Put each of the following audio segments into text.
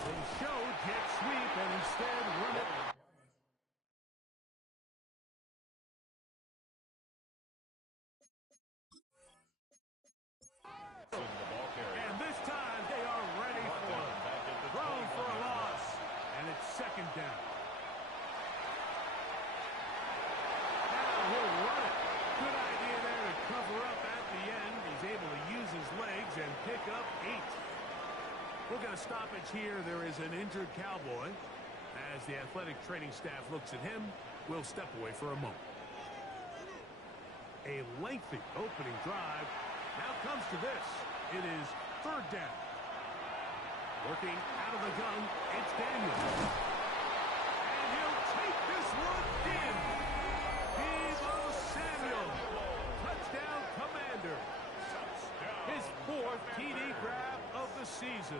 They showed jet sweep and instead run it. And this time they are ready for it. Thrown for a loss. And it's second down. Now he'll run it. Good idea there to cover up at the end. He's able to use his legs and pick up 8. We'll get a stoppage here. There is an injured Cowboy. As the athletic training staff looks at him, we'll step away for a moment. A lengthy opening drive. Now comes to this. It is third down. Working out of the gun, it's Daniel. And he'll take this one in. Deebo Samuel. Touchdown, Commander. His 4th TD grab of the season.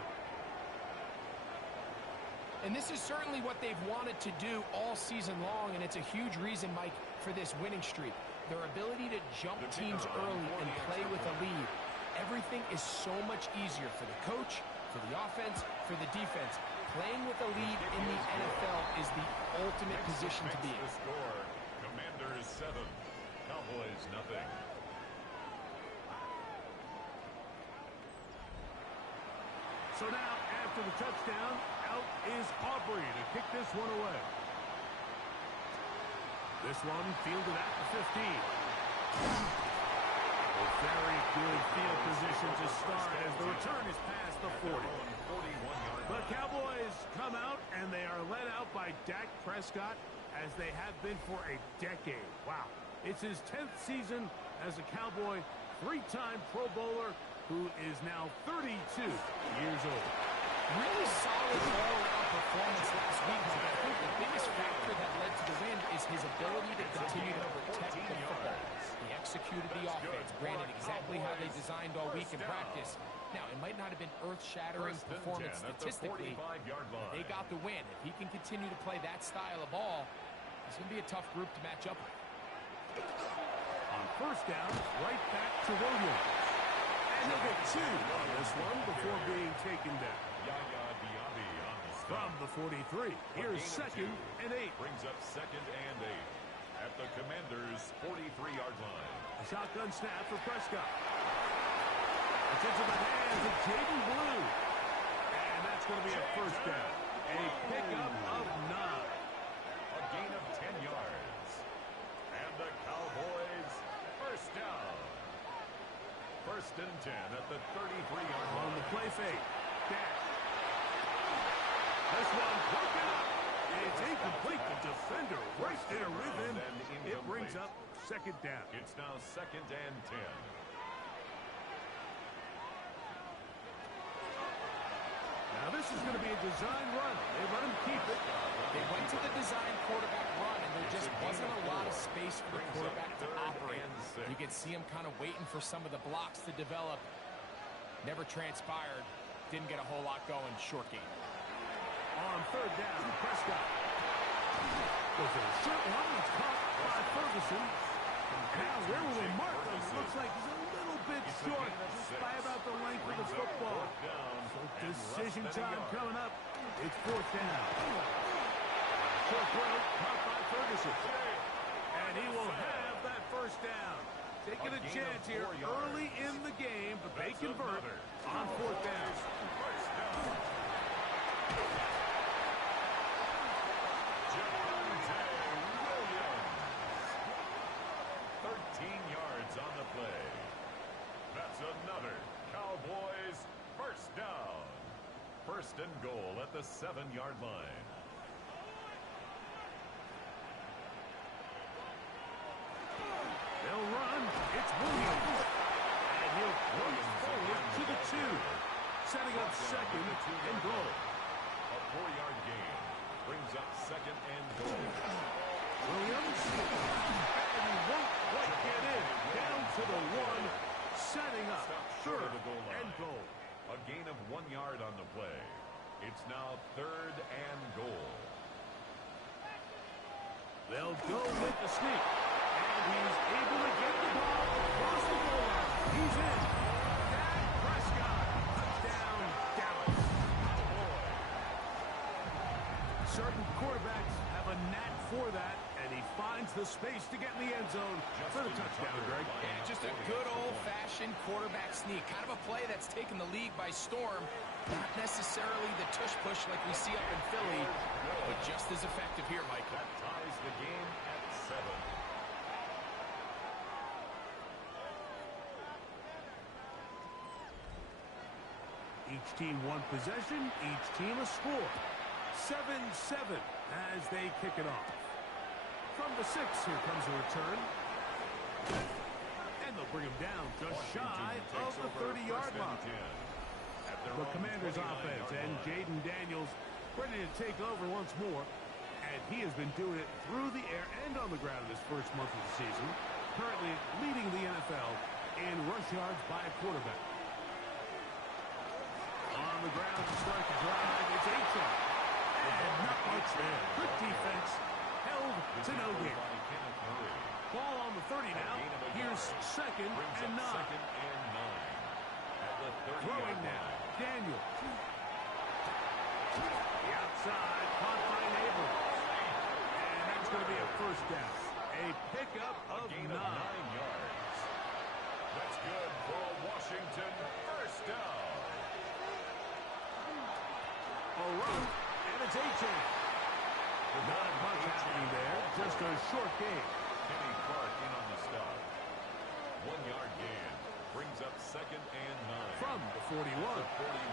And this is certainly what they've wanted to do all season long, and it's a huge reason, Mike, for this winning streak. Their ability to jump teams early and play with a lead. Everything is so much easier for the coach, for the offense, for the defense. Playing with a lead in the NFL is the ultimate position to be in. Commanders 7, Cowboys nothing. So now, after the touchdown, out is Aubrey to kick this one away. This one fielded at the 15. A very good field position to start as the return is past the 40. The Cowboys come out, and they are led out by Dak Prescott, as they have been for a decade. Wow. It's his 10th season as a Cowboy, 3-time Pro Bowler, who is now 32 years old. Really solid all-around performance last week, but I think the biggest factor that led to the win is his ability to continue to protect the football. He executed the offense, granted exactly how they designed all week in practice. Now, it might not have been earth-shattering performance statistically, but they got the win. If he can continue to play that style of ball, it's going to be a tough group to match up with. On first down, right back to Williams. And he'll get 2 on this one before being taken down. From the 43, here's second and 8. Brings up second and 8 at the Commanders' 43-yard line. A shotgun snap for Prescott. It's into the hands of Jaden Blue. And that's going to be a first down. A pickup of 9. A gain of 10 yards. And the Cowboys first down. First and 10 at the 33-yard line. On the play fake. Dash. This one broken up. It's incomplete. The defender right there with him. It brings up second down. It's now second and 10. Now this is going to be a design run. They let him keep it. They went to the design quarterback run, and there just wasn't a lot of space for the quarterback to operate. You can see him kind of waiting for some of the blocks to develop. Never transpired. Didn't get a whole lot going. Short game. On third down, Prescott. Goes in a short one. It's caught by Ferguson. Now where will they mark him? It looks like he's a little bit short, just by about the length of the football. So decision time coming up. It's fourth down. Short throw, caught by Ferguson. And he will have that first down. Taking a chance here early in the game, but they convert on fourth down. 13 yards on the play. That's another Cowboys first down. First and goal at the 7-yard line. They'll run. It's Williams. And he'll plunge forward to the 2. Setting up second and goal. A 4-yard gain brings up second and goal. Williams. And he won't quite get in. Down to the 1. Setting up third and goal. A gain of 1 yard on the play. It's now third and goal. They'll go with the sneak. And he's able to get the ball across the goal line. He's in. Dak Prescott. Touchdown, Dallas. Certain quarterbacks have a knack for that, and he finds the space to get in the end zone for the touchdown, Greg. Yeah, just a good old-fashioned quarterback sneak. Kind of a play that's taken the league by storm. Not necessarily the tush-push like we see up in Philly, but just as effective here, Mike. That ties the game at 7. Each team one possession, each team a score. 7-7 as they kick it off. From the 6, here comes a return. And they'll bring him down just shy of the 30-yard line. The Commanders' offense and Jaden Daniels ready to take over once more. And he has been doing it through the air and on the ground this first month of the season. Currently leading the NFL in rush yards by a quarterback. On the ground to start the drive, it's Achane. And not much there. Good defense. Held to no gain. Ball on the 30 now. Here's 2nd and 9. Throwing now. Daniel. The outside, caught by Neighbors. And that's going to be a first down. A pickup of 9. Yards. That's good for a Washington first down. A run, and it's Achane. Not much happening there, just a short gain. Kenny Clark in on the stop. 1-yard gain. Brings up 2nd and 9. From the 41.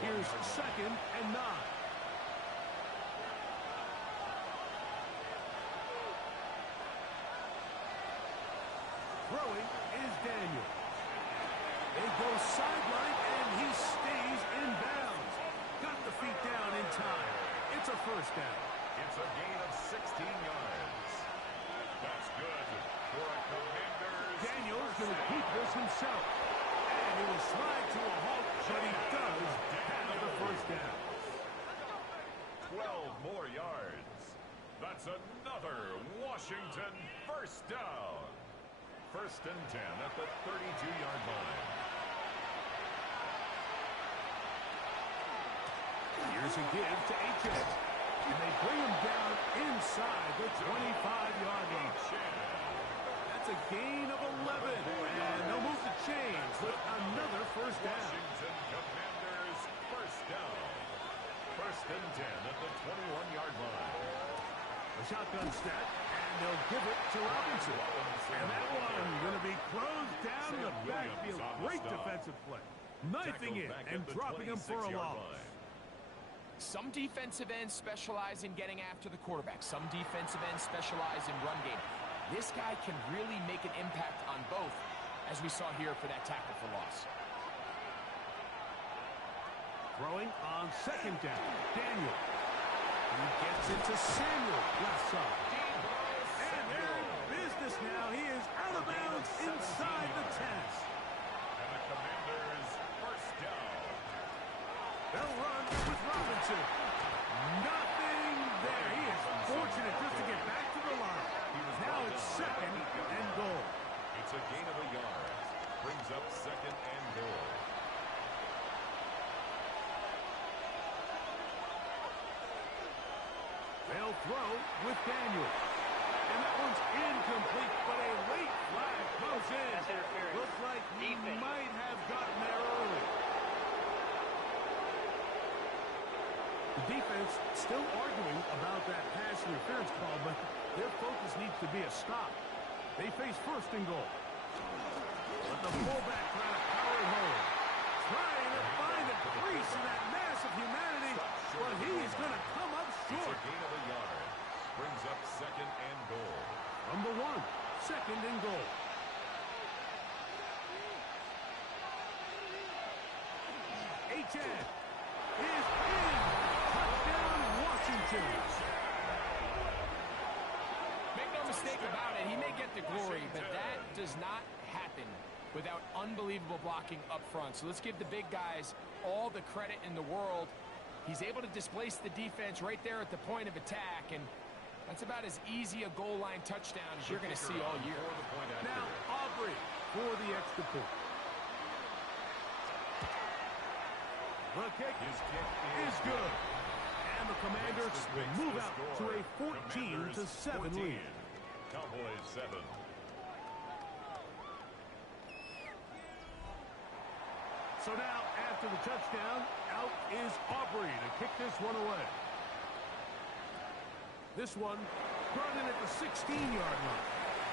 Here's 2nd and 9. Throwing is Daniel. They go sideline, and he stays in bounds. Got the feet down in time. It's a first down. It's a gain of 16 yards. That's good for a Commanders. Daniel's going to keep this himself. And he will slide to a halt, but he does have the first down. 12 more yards. That's another Washington first down. 1st and 10 at the 32-yard line. Here's a give to Achane. And they bring him down inside the 25-yard line. That's a gain of 11. And they'll move the chains with another first down. Washington Commanders first down. 1st and 10 at the 21-yard line. A shotgun snap, and they'll give it to Robinson. And that one going to be closed down the backfield. Great defensive play. Knifing it and dropping him for a loss. Some defensive ends specialize in getting after the quarterback. Some defensive ends specialize in run game. This guy can really make an impact on both, as we saw here for that tackle for loss. Throwing on 2nd down. Daniel. He gets into Samuel. Left side. And they're in business now. He is out of bounds inside the 10. And the Commanders first down. They'll run with Robinson. Nothing there. He is fortunate just to get back to the line. Now it's 2nd and goal. It's a gain of a yard. Brings up 2nd and goal. They'll throw with Daniel. And that one's incomplete, but a late flag comes in. Looks like he might have gotten there early. The defense still arguing about that pass interference call, but their focus needs to be a stop. They face 1st and goal. But the fullback trying to power it home. Trying to find a crease in that mass of humanity, but he is going to come up short. It's a gain of a yard. Brings up 2nd and goal. From the 1, 2nd and goal. Achane is in. Touchdown, Washington. Make no mistake about it, he may get the glory, but that does not happen without unbelievable blocking up front. So let's give the big guys all the credit in the world. He's able to displace the defense right there at the point of attack, and that's about as easy a goal line touchdown as you're going to see all year. Now Aubrey for the extra point. The kick is good. And the Commanders converts, they move out to a 14-7 lead. Cowboys 7. So now, after the touchdown, out is Aubrey to kick this one away. This one brought in at the 16-yard line.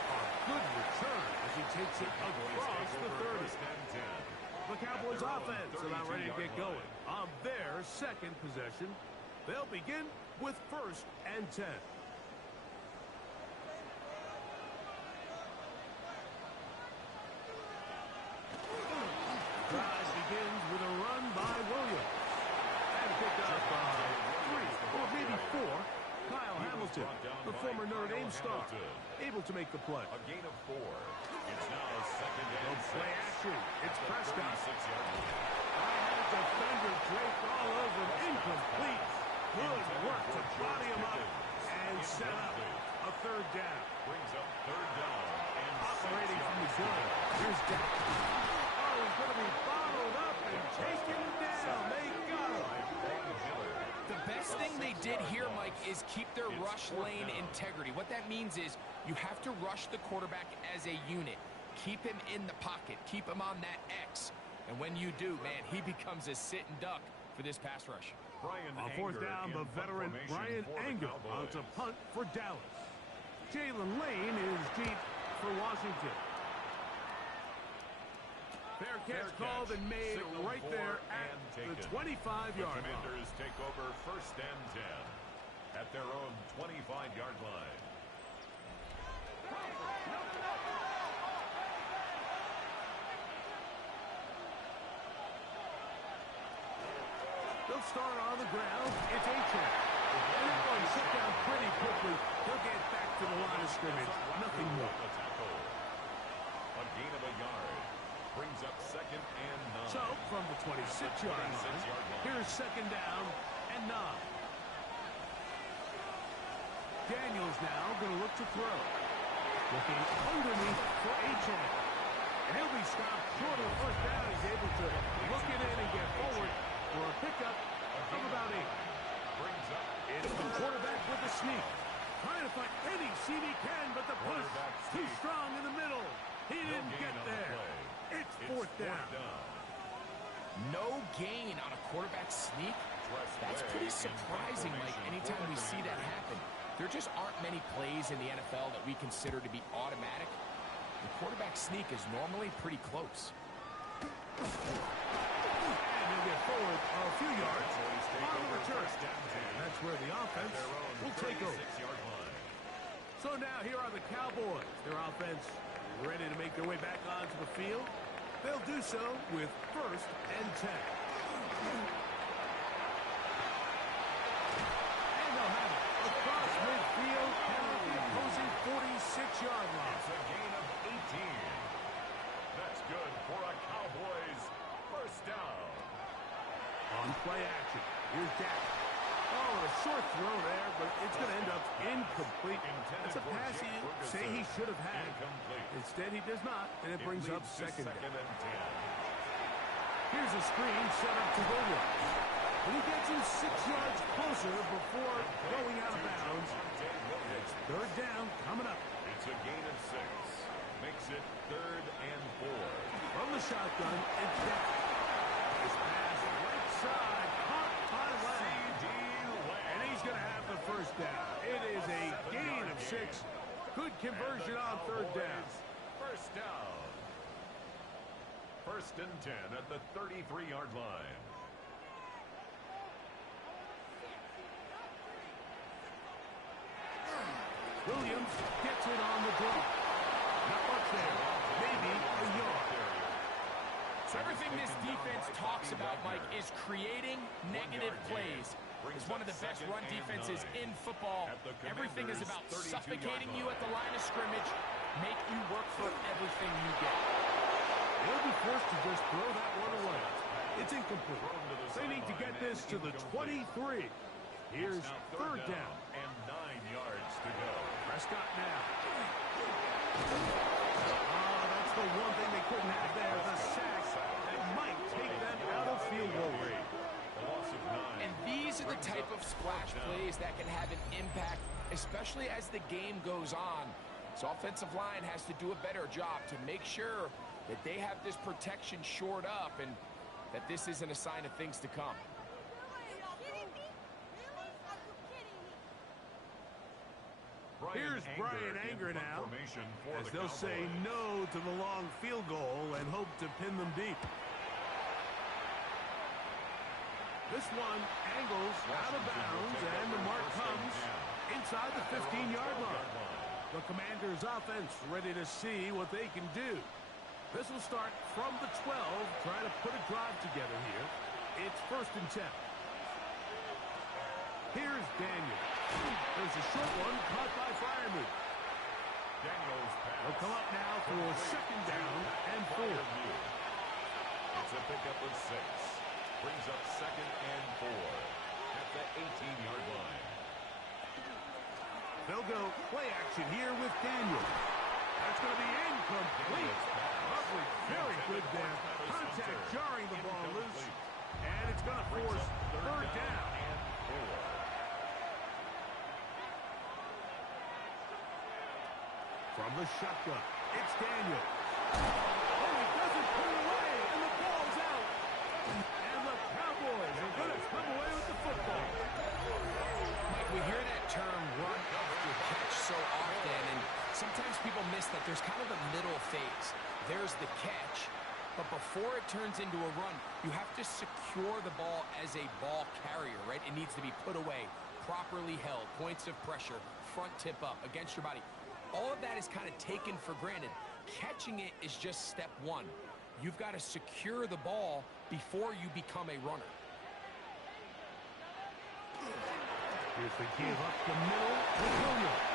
A good return as he takes it across the 30. The Cowboys offense are now ready to get going. On their second possession, they'll begin with 1st and 10. Drive begins with a run by Williams. And picked up by 3 or maybe 4. Kyle Hamilton, the former Notre Dame star, able to make the play. A gain of 4. It's now 2nd and 6. Play action. It's Prescott. 36-yard line. I had a defender draped all over him. Incomplete. Good work to body him up and set up a 3rd down. Brings up 3rd down and Operating from the gun. Here's Dak. Oh, he's going to be bottled up and taken down. They got him. The best thing they did here, Mike, is keep their rush lane integrity. What that means is you have to rush the quarterback as a unit. Keep him in the pocket. Keep him on that X. And when you do, man, he becomes a sitting duck for this pass rush. On 4th down, the veteran Brian Anger on to punt for Dallas. Jalen Lane is deep for Washington. Fair catch called and made right there at the 25-yard line. Commanders take over 1st and 10 at their own 25-yard line. They'll start on the ground. It's Achane. And that one shut down pretty quickly. He'll get back to the line of scrimmage. Nothing more. A gain of a yard. Brings up 2nd and 9. So, from the 26-yard line, here's 2nd down and 9. Daniels now going to look to throw. Looking underneath for Achane. And he'll be stopped short of 1st down. He's able to look it in and get forward for a pickup of about 8. Brings up It's the quarterback with the sneak. Trying to find any seam he can, but the push too strong in the middle. He didn't get there. It's 4th down. No gain on a quarterback sneak. That's pretty surprising, Mike, anytime we see that happen. There just aren't many plays in the NFL that we consider to be automatic. The quarterback sneak is normally pretty close. And he'll get forward a few yards on the return. And that's where the offense will take over. So now here are the Cowboys. Their offense ready to make their way back onto the field. They'll do so with 1st and 10. And they'll have it across midfield and at the opposing 46-yard line. It's a gain of 18. That's good for a Cowboys 1st down. On play action, here's Dak. Oh, a short throw there, but it's going to end up incomplete. That's a pass you say he should have had. Instead, he does not, and it brings up 2nd down. Here's a screen set up to Williams. And he gets him 6 yards closer before going out of bounds. It's 3rd down coming up. It's a gain of 6. Makes it 3rd and 4. From the shotgun, it's Dak. His pass right side, caught by Lamb. And he's going to have the 1st down. It is a gain of 6. Good conversion on 3rd down. 1st down. 1st and 10 at the 33-yard line. Williams gets it on the draw. Not much there. Maybe a yard. So everything this defense talks about, Mike, is creating negative plays. It's one of the best run defenses in football. Everything is about suffocating you at the line of scrimmage, make you work for everything you get. They'll be forced to just throw that one away. It's incomplete. They need to get this to the 23. Here's 3rd down. And 9 yards to go. Prescott now. Oh, that's the one thing they couldn't have there, the sack that might take them out of field goal range. The loss of And these are the type of splash plays that can have an impact, especially as the game goes on. So offensive line has to do a better job to make sure that they have this protection shored up and that this isn't a sign of things to come. Here's Brian Anger now, as they'll say no to the long field goal and hope to pin them deep. This one angles out of bounds, and the mark comes inside the 15-yard line. The Commanders' offense ready to see what they can do. This will start from the 12, trying to put a drive together here. It's 1st and 10. Here's Daniel. There's a short one caught by Freiermuth. Daniels pass. They'll come up now for 2nd down and 4. It's a pickup of 6. Brings up 2nd and 4 at the 18-yard line. They'll go play action here with Daniel. That's going to be incomplete. Lovely, very good there. Contact jarring the ball loose. And it's going to force 3rd down. And 4. From the shotgun, it's Daniel. Oh, he doesn't put it away, and the ball's out. And the Cowboys are going to come away with the football. Mike, we hear that term run after catch so often, and sometimes people miss that there's kind of a middle phase. There's the catch, but before it turns into a run, you have to secure the ball as a ball carrier, right? It needs to be put away, properly held, points of pressure, front tip up against your body. All of that is kind of taken for granted. Catching it is just step 1. You've got to secure the ball before you become a runner. Here's the give up the middle to Williams.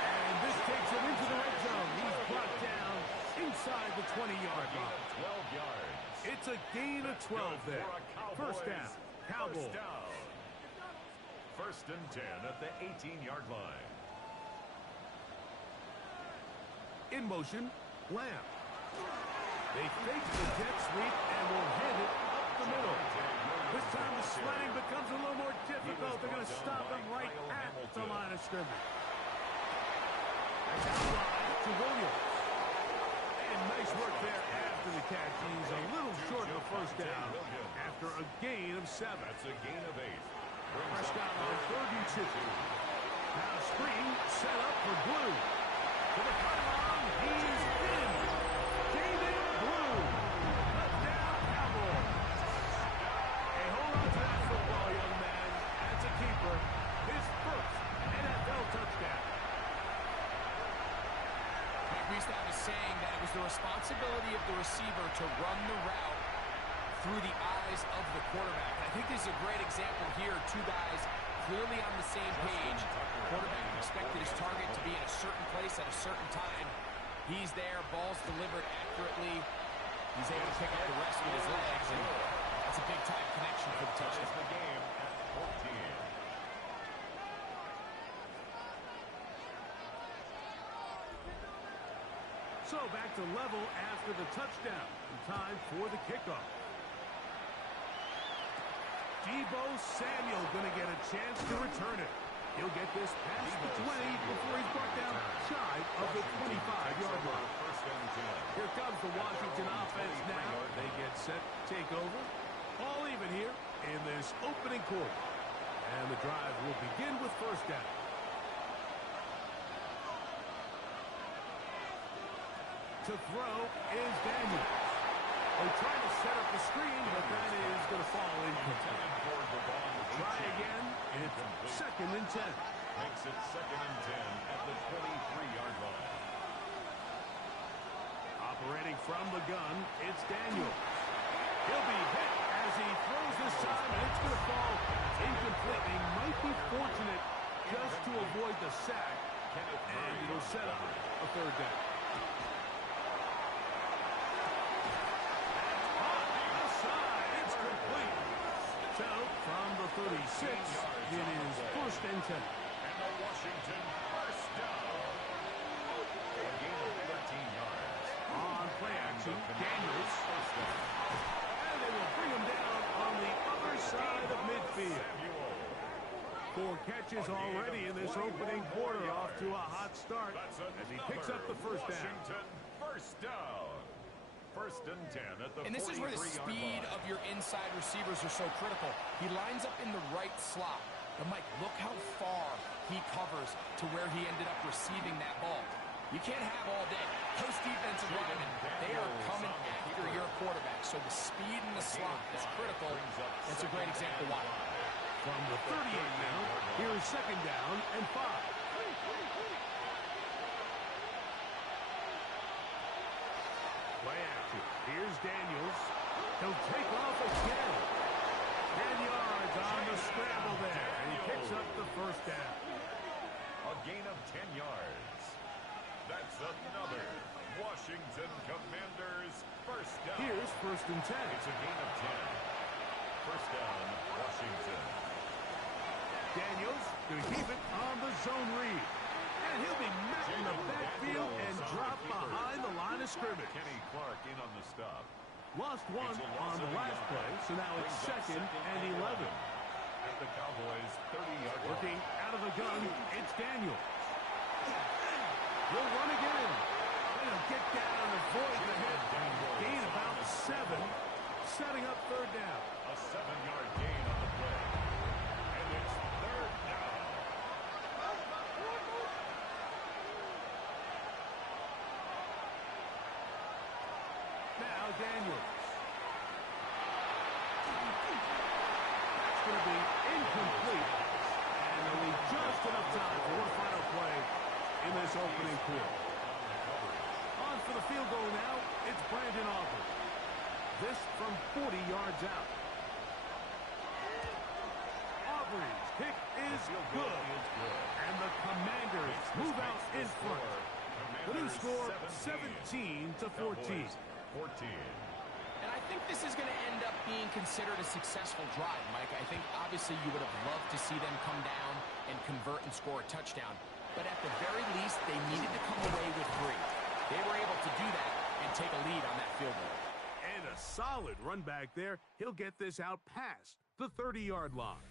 And this takes him into the red zone. He's brought down inside the 20-yard line. 12 yards. It's a gain of 12 there. 1st down, Cowboys. 1st and 10 at the 18-yard line. In motion, Lamb. They fake the jet sweep and will hit it up the middle. This time the sledding becomes a little more difficult. They're going to stop him right at the line of scrimmage. That's outside to Williams. And nice work there after the catch. He's a little short of a 1st down after a gain of 7. That's a gain of 8. Prescott on 3rd and 2. Now screen set up for Blue. To the pylon, he's in. David Blue. Touchdown, Cowboys. Hey, hold on to that football, young man. That's a keeper. His 1st NFL touchdown. We used to have a saying that it was the responsibility of the receiver to run the route through the eyes of the quarterback. I think this is a great example here. 2 guys clearly on the same page. Quarterback expected his target to be in a certain place at a certain time. He's there, ball's delivered accurately. He's able to pick up the rest with his legs, and that's a big-time connection for the touchdown. The game at 14. So back to level after the touchdown. And time for the kickoff. Deebo Samuel going to get a chance to return it. He'll get this past the 20 before he's brought down shy of the 25-yard line. Here comes the Washington offense now. They get set to take over. All even here in this opening quarter. And the drive will begin with 1st down. To throw is Daniels. They're trying to set up the screen, but that is going to fall incomplete. Try again. It's 2nd and 10. Makes it 2nd and 10 at the 23-yard line. Operating from the gun, it's Daniels. He'll be hit as he throws this time, and it's going to fall incomplete. He might be fortunate just to avoid the sack, and it'll set up a 3rd down. So, from the 36, it is 1st and 10. And the Washington 1st down. A gain of 13 yards. On play action, Daniels. And they will bring him down on the other side of midfield. 4 catches already in this opening quarter, off to a hot start as he picks up the first down. First down. First and 10 at the 43-yard line. And this is where the speed of your inside receivers are so critical. He lines up in the right slot. But, Mike, look how far he covers to where he ended up receiving that ball. You can't have all day. Those defensive linemen, they are coming after your quarterback. So the speed in the slot is critical. That's a great example why. From the 38 now, here is second down and 5. Play action. Here's Daniels. He'll take off again. 10 yards on the scramble there. And he picks up the first down. A gain of 10 yards. That's another Washington Commanders first down. Here's first and 10. It's a gain of 10. First down, Washington. Daniels to keep it on the zone read. And he'll be met in the backfield and drop behind the line of scrimmage. Kenny Clark in on the stop. Lost one on the last play, so now it's second and 11. At the Cowboys' 30-yard line. Working out of the gun, it's Daniels. He'll run again. And he'll get down and avoid the hit. Gain about 7, setting up third down. A 7-yard gain on the play. And it's third down. Now Daniels. That's going to be incomplete. And they'll leave just enough time for one final play in this opening quarter. On for the field goal now, it's Brandon Aubrey. This from 40 yards out. Aubrey's kick is good. And the Commanders move out in front. The new score, 17-14. 14. And I think this is going to end up being considered a successful drive, Mike. I think obviously you would have loved to see them come down and convert and score a touchdown. But at the very least, they needed to come away with 3. They were able to do that and take a lead on that field goal. And a solid run back there. He'll get this out past the 30-yard line.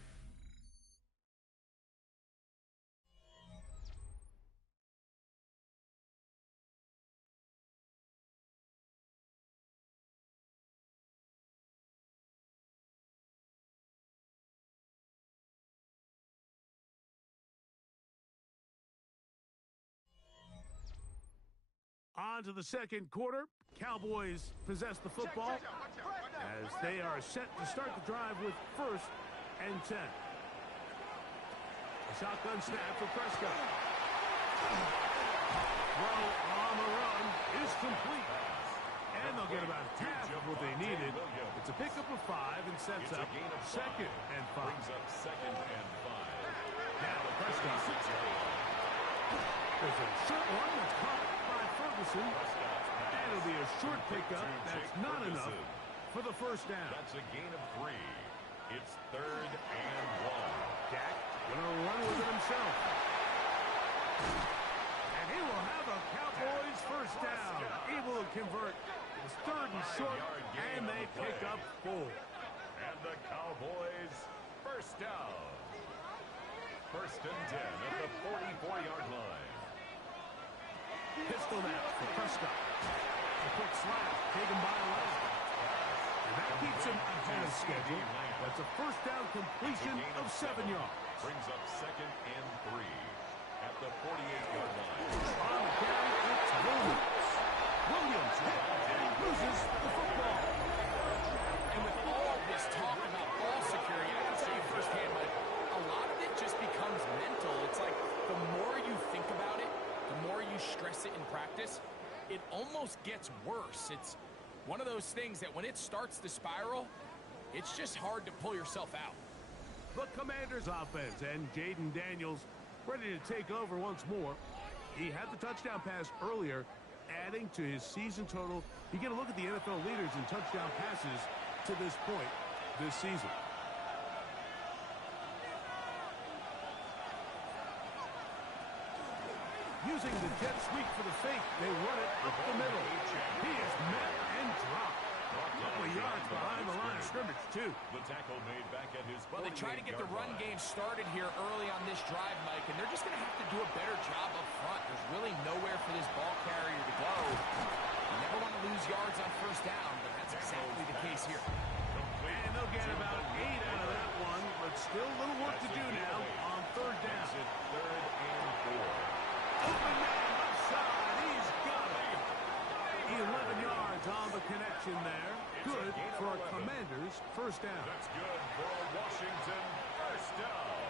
On to the second quarter. Cowboys possess the football as they are set to start the drive with first and 10. A shotgun snap for Prescott. Throw on the run is complete. And they'll get about half of what they needed. It's a pickup of 5 and sets up second and 5. Brings up second and 5. Now Prescott. There's a short one that's caught by Ferguson. And it'll be a short pickup. That's not enough for the first down. That's a gain of 3. It's third and 1. Dak gonna run with it himself. And he will have a Cowboys first down. Able to convert. It's third and short, and they pick up 4. And the Cowboys first down. First and 10 at the 44-yard line. Pistol now for Prescott. A quick slap taken by Lane. And that keeps him ahead of schedule. That's a first down completion of 7 yards. Brings up second and 3 at the 48-yard line. On the carry, it's Williams. Williams hit and loses the football. And with all this talk about ball security, I can say firsthand, like, a lot of it just becomes mental. It's like the more you think about it, the more you stress it in practice, it almost gets worse. It's one of those things that when it starts to spiral, it's just hard to pull yourself out. The Commanders offense and Jaden Daniels ready to take over once more. He had the touchdown pass earlier, adding to his season total. You get a look at the NFL leaders in touchdown passes to this point this season. Using the jet sweep for the fake, they run it up the middle. He is met and dropped. Couple of yards behind the line of scrimmage, too. The tackle made back at his Well, they try to get the run game started here early on this drive, Mike, and they're just going to have to do a better job up front. There's really nowhere for this ball carrier to go. You never want to lose yards on first down, but that's exactly the case here. And they'll get about 8 out of that one, but still a little work to do now on third down. Third and 4. Open man left side. He's got it. 11 yards on the connection there. Good for a Commanders first down. That's good for a Washington first down.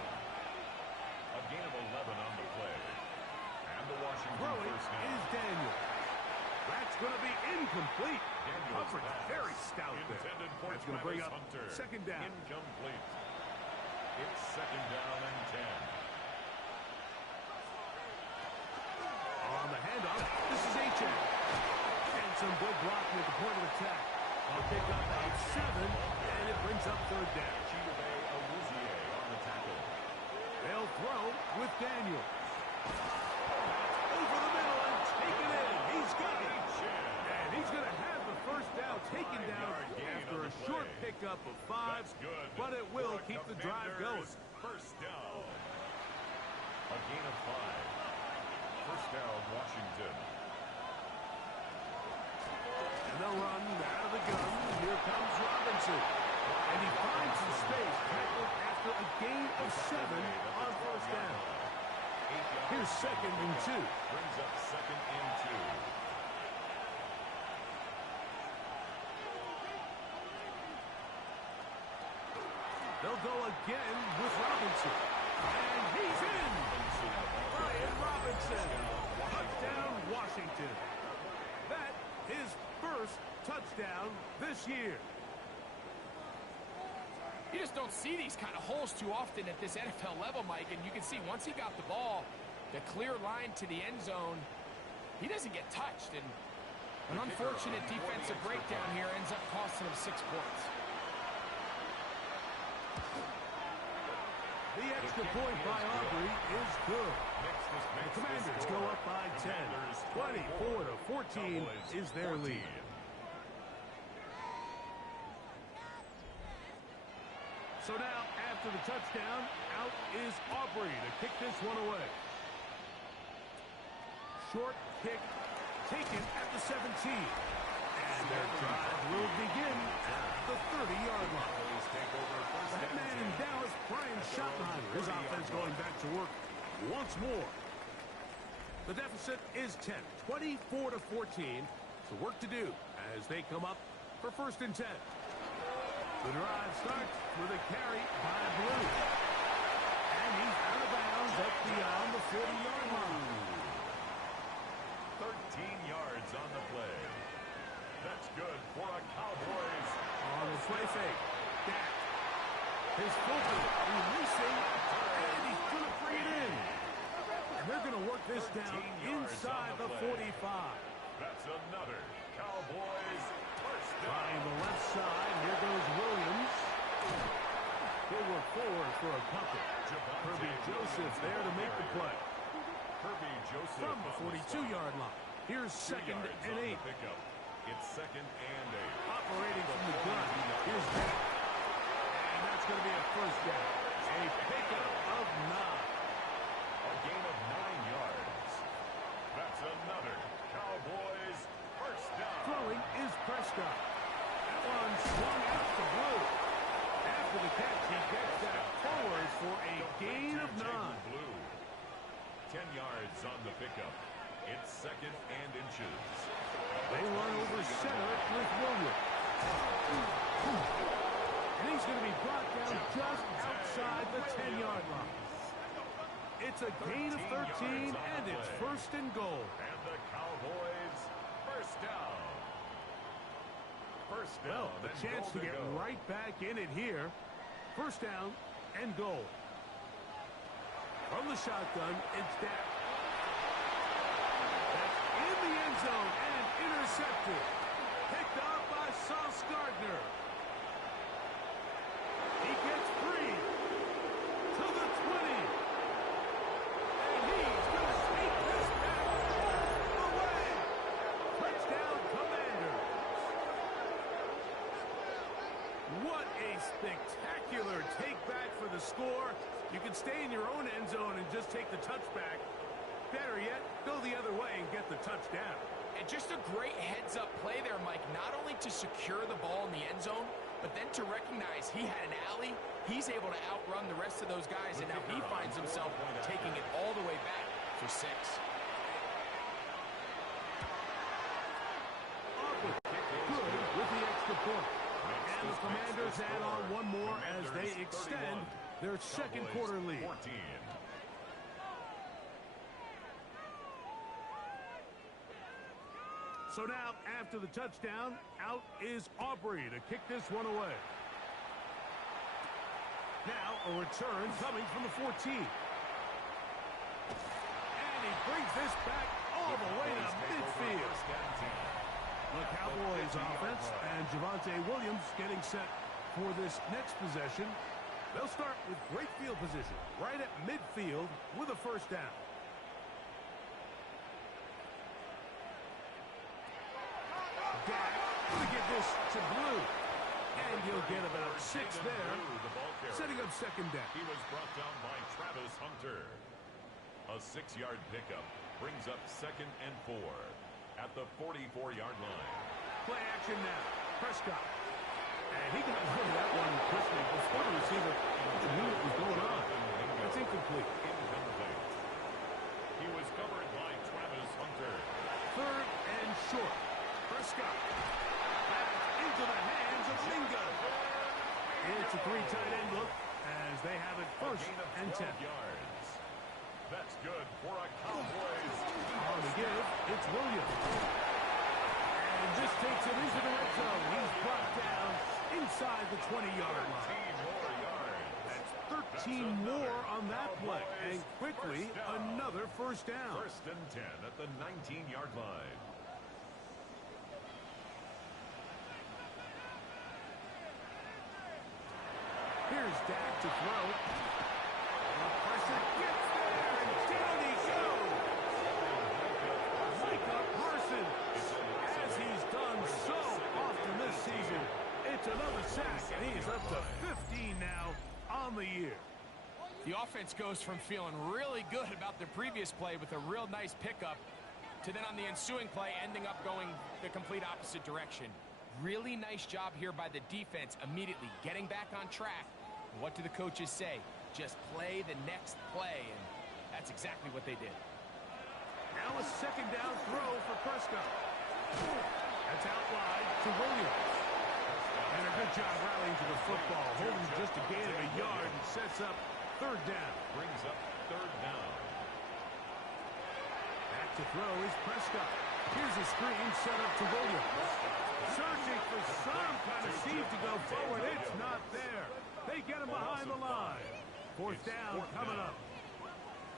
A gain of 11 on the play. And the Washington Throwing first down. is Daniel. That's going to be incomplete. Coverage very stout there. That's going to bring up second down. Incomplete. It's second down and 10. On the handoff, this is H.A. And some good blocking at the point of attack. They'll pick up a 7, and it brings up third down. On the tackle. They'll throw with Daniel. Over the middle and taken in. He's got it. And he's going to have the first down taken down after a short pickup of 5, but it will keep the drive going. First down. A gain of 5. First down, Washington. And they'll run out of the gun. Here comes Robinson. And he finds some space, tackled after a gain of 7 on first down. Here's second and 2. Brings up second and 2. They'll go again with Robinson. And he's in! Brian Robinson. Touchdown, Washington. That his first touchdown this year. You just don't see these kind of holes too often at this NFL level, Mike, and you can see once he got the ball, the clear line to the end zone, he doesn't get touched, and an unfortunate defensive breakdown here ends up costing him 6 points. The extra point by Aubrey is good. The Commanders go up by 10. 24-14 is their lead. So now, after the touchdown, out is Aubrey to kick this one away. Short kick taken at the 17. And their drive will begin at the 30-yard line. That man in Dallas, Brian Schottenheimer, his offense going back to work once more. The deficit is 10, 24-14. So work to do as they come up for first and 10. The drive starts with a carry by Blue. And he's out of bounds up beyond the 40-yard line. 13 yards on the play. That's good for a Cowboys. On the play fake. Dak. His fullback releasing, and he's going to bring it in. And they're going to work this down inside the 45. That's another Cowboys first down. Trying the left side. Here goes Williams. He'll work forward for a couple. Kirby Joseph there to make the play. Kirby Joseph From the 42-yard line. Here's second and 8. It's second and 8. Operating from the gun. Here's Dak. And that's going to be a first down. A pickup of 9. A gain of 9 yards. That's another Cowboys first down. Throwing is Prescott. That one swung out to Blue. After the catch, he gets that forward for a gain of 9. Blue. 10 yards on the pickup. It's second and inches. They run over center with Williams. And he's going to be brought down just outside the 10-yard line. It's a gain of 13, and it's first and goal. And the Cowboys first down. First down. Well, a chance to get right back in it here. First down and goal. From the shotgun, it's Dak. That's in the end zone and intercepted. Picked off by Sauce Gardner. He gets free to the 20. And he's going to take this back all the way. Touchdown, Commanders. in your own end zone and just take the touchback. Better yet, go the other way and get the touchdown. And just a great heads-up play there, Mike. Not only to secure the ball in the end zone, but then to recognize he had an alley. He's able to outrun the rest of those guys, and now he finds himself taking it all the way back for 6. Good with the extra point. And the Commanders add on one more as they extend their second quarter lead. 14. So now, after the touchdown, out is Aubrey to kick this one away. Now, a return coming from the 14. And he brings this back all the way to midfield. The Cowboys offense and Javonte Williams getting set for this next possession. They'll start with great field position right at midfield with a first down. Dak to get this to Blue. And he'll get about 6 there, setting up second down. He was brought down by Travis Hunter. A 6-yard pickup brings up 2nd and 4 at the 44-yard line. Play action now. Prescott. And he got rid of that one quickly before the receiver knew what was going on. That's incomplete. He was covered by Travis Hunter. 3rd and short. Prescott. Back into the hands of Mingo. It's a 3 tight end look as they have it 1st and 10. Yards. That's good for a Cowboys. On the give, it's Williams. And just takes it into the red zone. He's brought down inside the 20-yard line. 13 more yards. That's 13 more on that play. And quickly, another first down. 1st and 10 at the 19-yard line. Here's Dak to throw. The pressure gets there, and down he goes. Micah Parsons, as he's done so often this season. It's another sack, and he's up to 15 now on the year. The offense goes from feeling really good about the previous play with a real nice pickup to then on the ensuing play ending up going the complete opposite direction. Really nice job here by the defense immediately getting back on track. What do the coaches say? Just play the next play, and that's exactly what they did. Now a second down throw for Prescott. That's out wide to Williams. And a good job rallying to the football, holding just a gain of a yard and sets up 3rd down. Brings up 3rd down. Back to throw is Prescott. Here's a screen set up to Williams. Searching for some kind of seam to go forward. It's not there. They get him behind the line. 4th down coming up.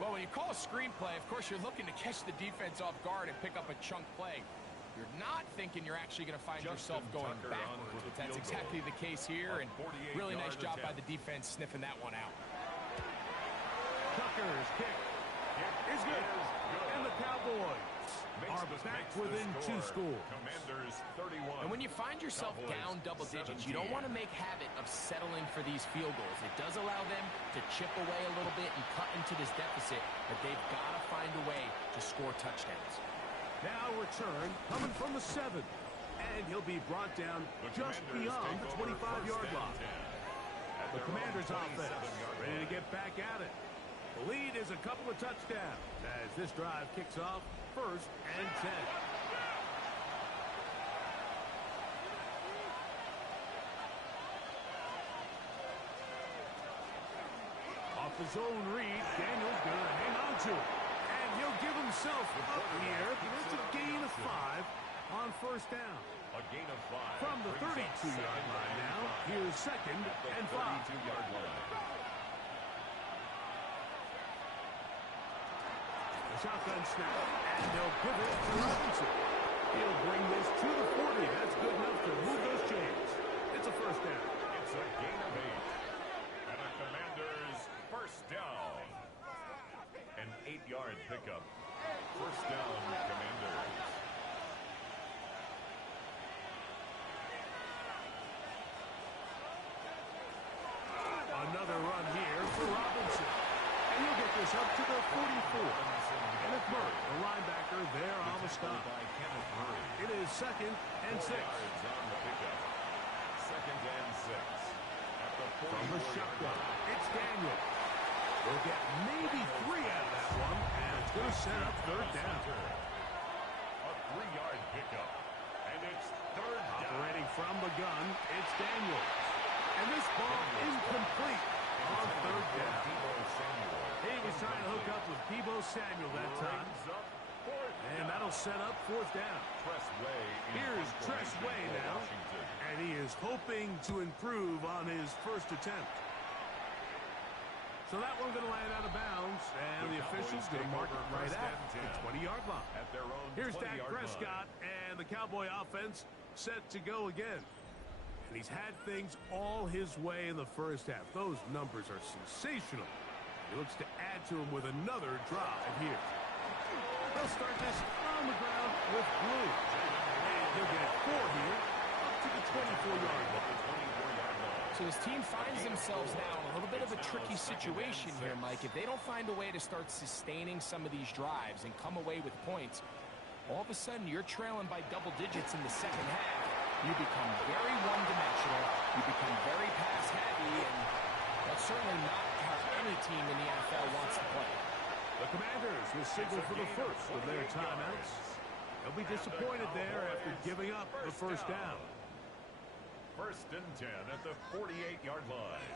Well, when you call a screenplay, of course, you're looking to catch the defense off guard and pick up a chunk play. You're not thinking you're actually going to find yourself going backwards, but that's exactly the case here, and really nice job by the defense sniffing that one out. Tucker's kick is good. And the Cowboys are back within 2 scores. Commanders 31. And when you find yourself down double digits, you don't want to make habit of settling for these field goals. It does allow them to chip away a little bit and cut into this deficit, but they've got to find a way to score touchdowns. Now return coming from the 7. And he'll be brought down just beyond the 25-yard line. The Commanders offense ready to get back at it. The lead is a couple of touchdowns as this drive kicks off 1st and 10. Off the zone read, Daniel's going to hang on to it. And he'll give himself up here. That's a gain of 5 on 1st down. A gain of 5. From the 32-yard line now, here's 2nd and 5. 32-yard line. Shotgun snap, and they'll pivot to Robinson. He'll bring this to the 40. That's good enough to move those chains. It's a 1st down. It's a gain of 8. And a Commanders 1st down. An 8-yard pickup. 1st down, Commanders. Another run here for Robinson. this up to the 44. Kenneth Murray, the linebacker, there on the stop. It is 2nd and 6. Second and 6. At the From the shotgun, it's Daniel. We'll get maybe 3 out of that one, and it's going to set up 3rd down. A 3-yard pickup, and it's 3rd down. Operating from the gun, it's Daniel. And this ball incomplete on 3rd down. He was trying to hook up with Deebo Samuel that time. And that'll set up 4th down. Here's Tress Way now. And he is hoping to improve on his first attempt. So that one's going to land out of bounds. And the official's going to mark it right at the 20-yard line. Here's Dak Prescott and the Cowboy offense set to go again. And he's had things all his way in the first half. Those numbers are sensational. He looks to add to him with another drive here. They'll start this on the ground with blue. And he'll get 4 here up to the 24-yard line. So his team finds themselves now in a little bit of a tricky situation here, Mike. If they don't find a way to start sustaining some of these drives and come away with points, all of a sudden you're trailing by double digits in the second half. You become very one-dimensional. You become very pass-heavy, and that's certainly not how any team in the NFL wants to play. The Commanders will signal for the first of their timeouts. They'll be disappointed there after giving up the first down. 1st and 10 at the 48-yard line.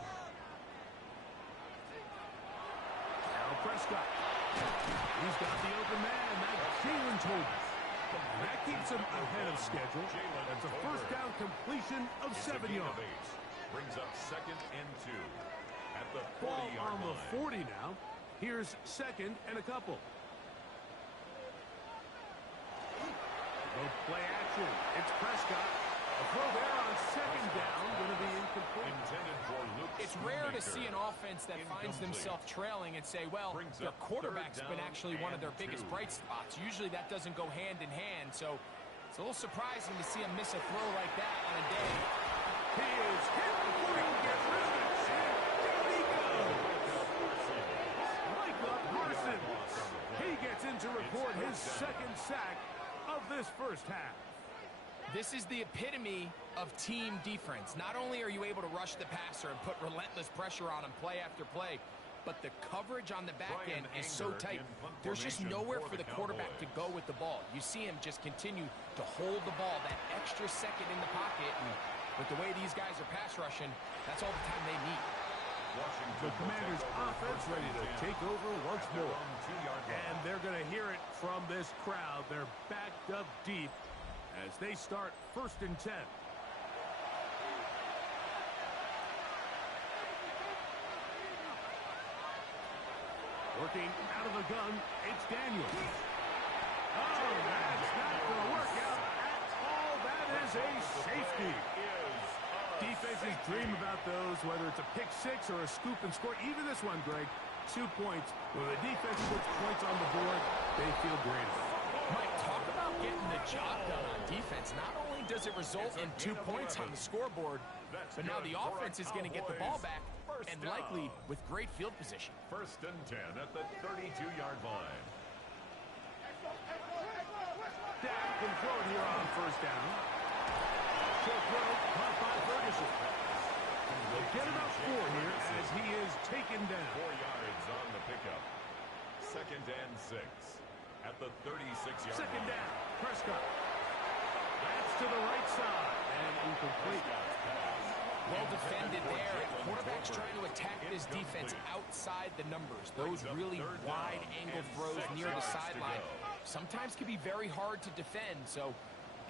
Now Prescott. He's got the open man. That's Jalen Tolbert. And that keeps him ahead of schedule. That's a first down completion of 7 yards. Brings up 2nd and 2 at the 40-yard Ball on the line. 40 now. Here's 2nd and a couple. No play action. It's Prescott. A throw there on 2nd down. Going to be incomplete. It's rare to see an offense that finds themselves trailing and say, well, their quarterback's been actually one of their biggest bright spots. Usually that doesn't go hand in hand, so it's a little surprising to see him miss a throw like that on a day. He is hit before he can get rid of it. And down he goes. Michael Parsons. He gets in to record his 2nd sack of this first half. This is the epitome of team defense. Not only are you able to rush the passer and put relentless pressure on him play after play, but the coverage on the back end is so tight. There's just nowhere for the quarterback to go with the ball. You see him just continue to hold the ball that extra second in the pocket. And with the way these guys are pass rushing, that's all the time they need. The Commanders' offense ready to take over once more. And they're going to hear it from this crowd. They're backed up deep as they start 1st and 10. Working out of the gun, it's Daniel. Oh, that's not going to work out at all. That is a safety. Defenses dream about those, whether it's a pick 6 or a scoop and score. Even this one, Greg, 2 points. When the defense puts points on the board, they feel great about it. Mike, talk about getting the job done on defense. Not only does it result in 2 points on the scoreboard, but now the offense is going to get the ball back, and likely with great field position. 1st and 10 at the 32-yard line. Dak can throw it here on 1st down. Short throw, caught by Ferguson. We'll get about 4 here as he is taken down. 4 yards on the pickup. 2nd and 6 at the 36-yard line. 2nd down, Prescott. That's to the right side and incomplete. Well defended there. Quarterback's trying to attack this defense outside the numbers. Those really wide angle throws near the sideline sometimes can be very hard to defend. So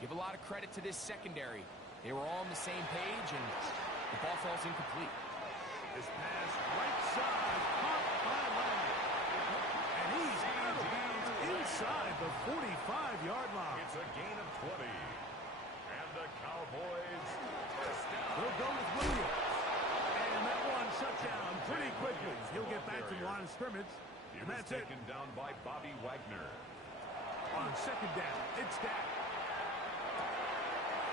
give a lot of credit to this secondary. They were all on the same page, and the ball falls incomplete. This pass right side, caught by Lang. And he's out of bounds inside the 45-yard line. It's a gain of 20. And the Cowboys first down. They'll go with Williams. And that one shut down pretty quickly. He'll get back to the line of scrimmage. And that's it. Taken down by Bobby Wagner. On 2nd down, it's Dak.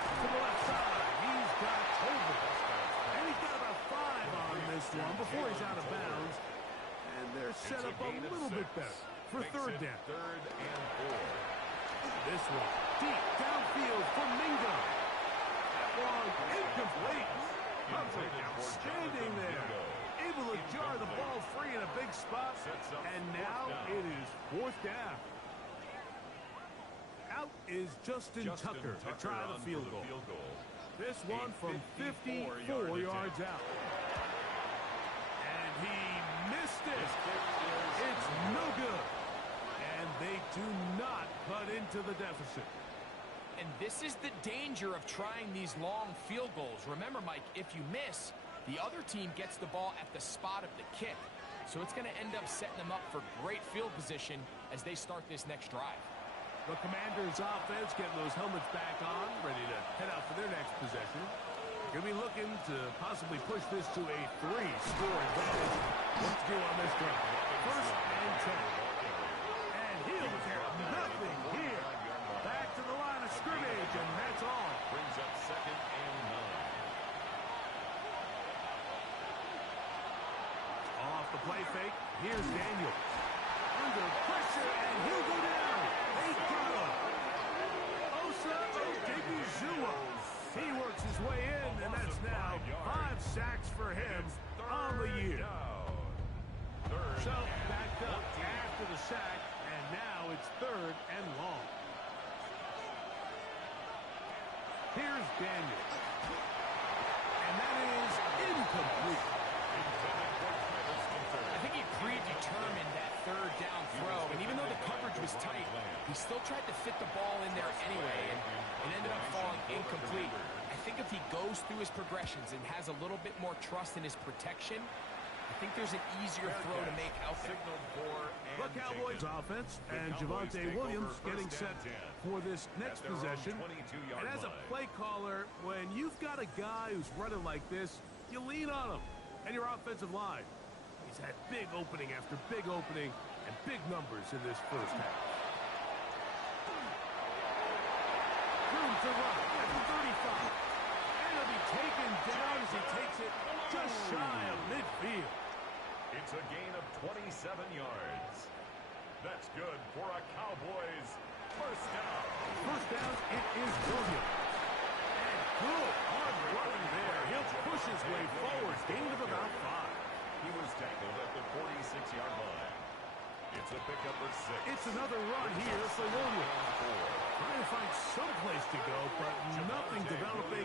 To the left side, he's got Tolbert. And he's got about 5 on this one before he's out of bounds. And they're set up a little bit better for third down. Third and 4. This one, deep downfield for Mingo. That one, incomplete. Coverage outstanding there. Able to jar the ball free in a big spot. And now it is fourth down. Out is Justin Tucker to try the field goal. This one from 54 yards out. And he missed it. It's no good. And they do not cut into the deficit. And this is the danger of trying these long field goals. Remember, Mike, if you miss, the other team gets the ball at the spot of the kick. So it's going to end up setting them up for great field position as they start this next drive. The Commanders' offense getting those helmets back on, ready to head out for their next possession. Going to be looking to possibly push this to a 3-score advantage. What to do on this drive? First and 10. And he'll get nothing here. Back to the line of scrimmage, and that's all. Brings up second and 9. Off the play fake, here's Daniel. Under pressure, and he'll go down. They got him. Osa Odigizua. He works his way in, and that's now 5 sacks for him on the year. So, backed up after the sack, and now it's third and long. Here's Daniel. And that is incomplete. I think he predetermined that third down throw, and even though the coverage was tight, he still tried to fit the ball in there anyway, and it ended up falling incomplete. I think if he goes through his progressions and has a little bit more trust in his protection, I think there's an easier throw to make out there. The Cowboys offense and Javonte Williams getting set for this next possession. And as a play caller, when you've got a guy who's running like this, you lean on him and your offensive line. He's had big opening after big opening and big numbers in this first half. Room to run at the 35. And he'll be taken down as he takes it just shy of midfield. It's a gain of 27 yards. That's good for a Cowboys first down. First down, it is Williams. And good hard running there. He'll push his way forward. Gain of about 5. He was tackled at the 46-yard line. It's a pickup of 6. It's another run here for Williams. Trying to find some place to go, but nothing developing.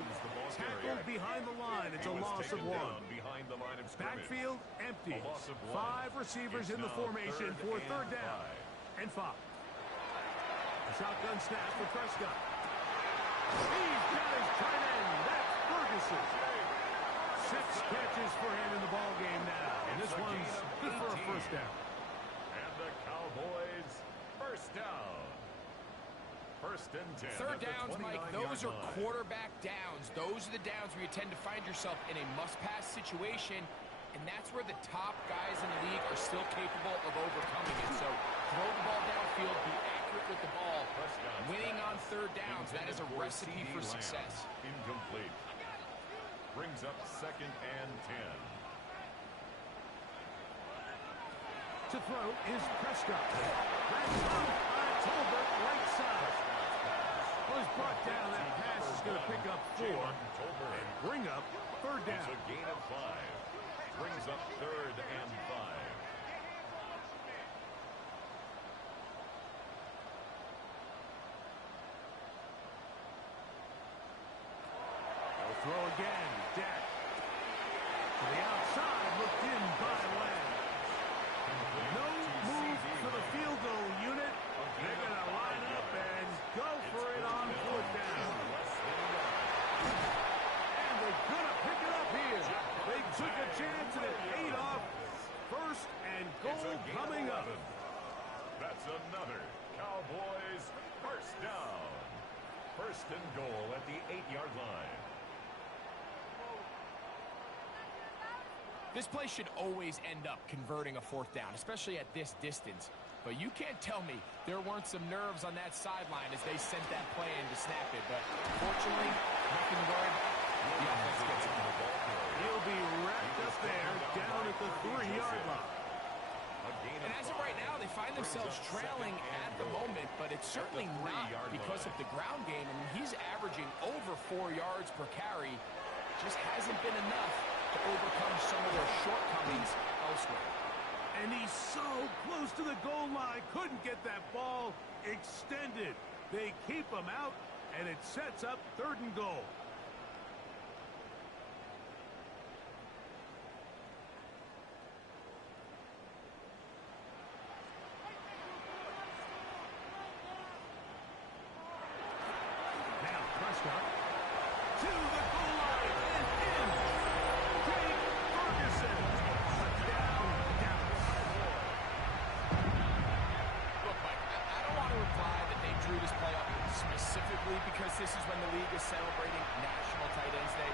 Tackled behind the line. It's a loss of 1. Behind the line of scrimmage. Backfield empty. 5 receivers in the formation for third down and 5. A shotgun snap for Prescott. He's got his tight end. That's Ferguson. 6 catches for him in the ball game now. And this one's good for a first down. And the Cowboys first down. First and 10. Third downs, Mike, those are quarterback downs. Those are the downs where you tend to find yourself in a must-pass situation, and that's where the top guys in the league are still capable of overcoming it. So throw the ball downfield, be accurate with the ball. Winning on third downs, that is a recipe for success. Incomplete. Brings up second and 10. To throw is Prescott. That's up by Tolbert, right side. Was brought down. That pass is going to pick up 4 and bring up third down. It's a gain of 5. Brings up third and 5. They'll throw again. Dak. To the outside, looked in by Lamb. No move for the field goal unit. They're going to line up and go for it on fourth down. And they're going to pick it up here. They took a chance and it paid off. First and goal coming up. That's another Cowboys first down. First and goal at the 8-yard line. This play should always end up converting a fourth down, especially at this distance. But you can't tell me there weren't some nerves on that sideline as they sent that play in to snap it. But fortunately, nothing to worry about. The offense gets it. He'll be wrapped up there down at the 3-yard line. And as of right now, they find themselves trailing at the moment, but it's certainly not because of the ground game. I mean, he's averaging over 4 yards per carry. Just hasn't been enough to overcome some of their shortcomings elsewhere. And he's so close to the goal line, couldn't get that ball extended. They keep him out, and it sets up 3rd and goal. Now Prescott to the goal line and in. Jake Ferguson. Touchdown, Dallas. Look, Mike, I don't want to imply that they drew this play up specifically because this is when the league is celebrating National Tight Ends Day.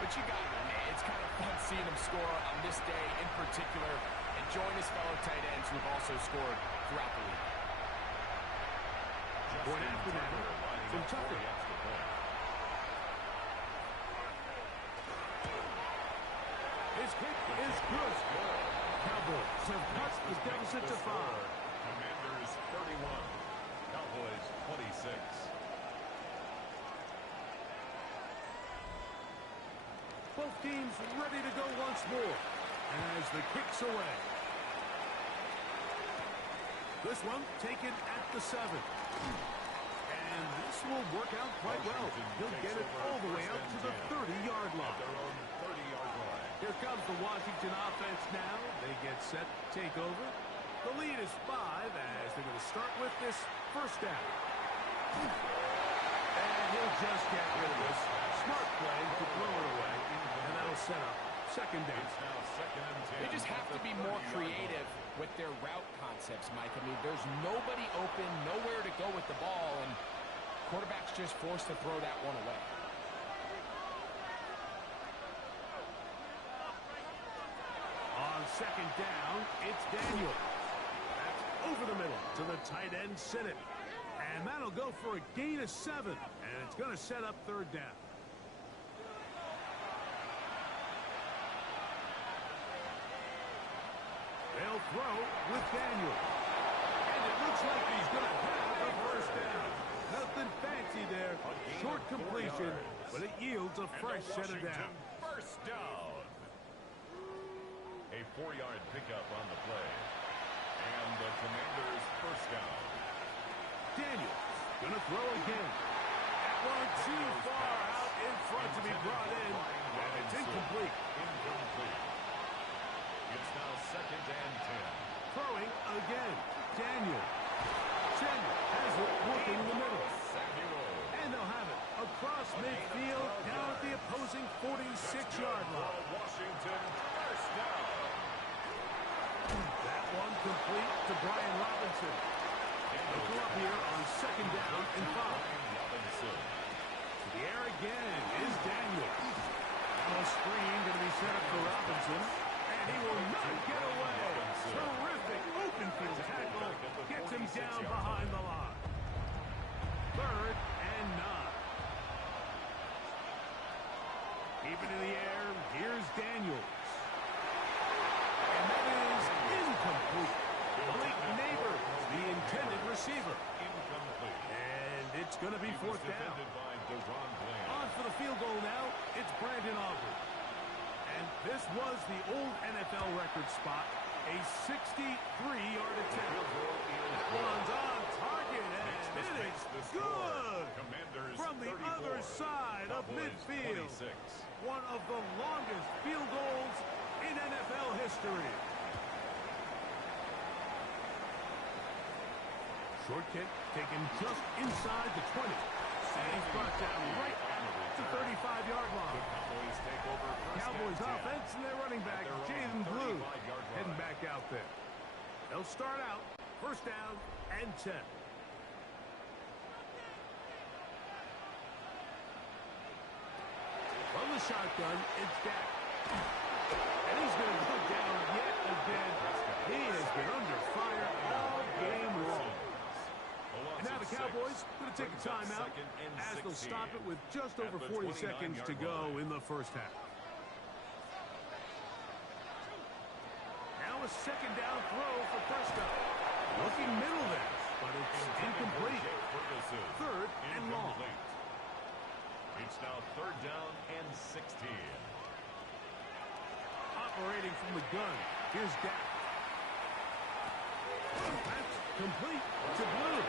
But you got it, man. It's kind of fun seeing him score on this day in particular and join his fellow tight ends who have also scored throughout the league. Point after that from Tucker. His kick is good. Cowboys have cut the deficit to 5. Commanders 31, Cowboys 26. Both teams ready to go once more as the kick's away. This one taken at the 7. And this will work out quite well. He'll get it all the way out to the 30-yard line. Their own 30-yard line. Here comes the Washington offense now. They get set to take over. The lead is 5 as they're going to start with this first down. And he'll just get rid of this. Smart play to throw it away. And that'll set up 2nd down. It's now 2nd and 10. They just have to be more creative with their route concepts, Mike. I mean, there's nobody open, nowhere to go with the ball, and quarterback's just forced to throw that one away. On 2nd down, it's Daniel. That's over the middle to the tight end, Sinnott. And that'll go for a gain of 7. And it's going to set up 3rd down. They'll throw with Daniel. And it looks like he's going to have the first down. Nothing fancy there. Short completion, but it yields a fresh set of down. First down. A 4-yard pickup on the play. And the Commanders first down. Daniels going to throw again. That one too far out in front to be brought in. And it's incomplete. It's now 2nd and 10. Throwing again. Daniel. Samuel has it working in the middle. And they'll have it across midfield down at the opposing 46-yard line. Washington first down. That one complete to Brian Robinson. They'll go up here on 2nd down and 5. To the air again is Daniel. Now a screen going to be set up for Robinson. And he will not get away. Terrific open field tackle. Gets him down behind the line. 3rd and 9. Keep it in the air. Here's Daniels. And that is incomplete. Blake Neighbor, the intended receiver. Incomplete. And it's going to be 4th down. On for the field goal now. It's Brandon Aubrey. And this was the old NFL record spot. A 63-yard attempt. That one's on target, and it is good. From the other side of midfield. One of the longest field goals in NFL history. Short kick taken just inside the 20. And he's brought down right at the 35-yard line. Cowboys offense and their running back, Jaden Blue, heading back out there. They'll start out first down and 10. From the shotgun, it's Dak. And he's going to go down yet again. He has been under fire all game long. And now the Cowboys going to take a timeout as they'll stop it with just over 40 seconds to go in the first half. Now a second down throw for Prescott. Looking middle there, but it's incomplete. Third and long. It's now third down and 16. Operating from the gun. Here's Dak. That's complete to Blue.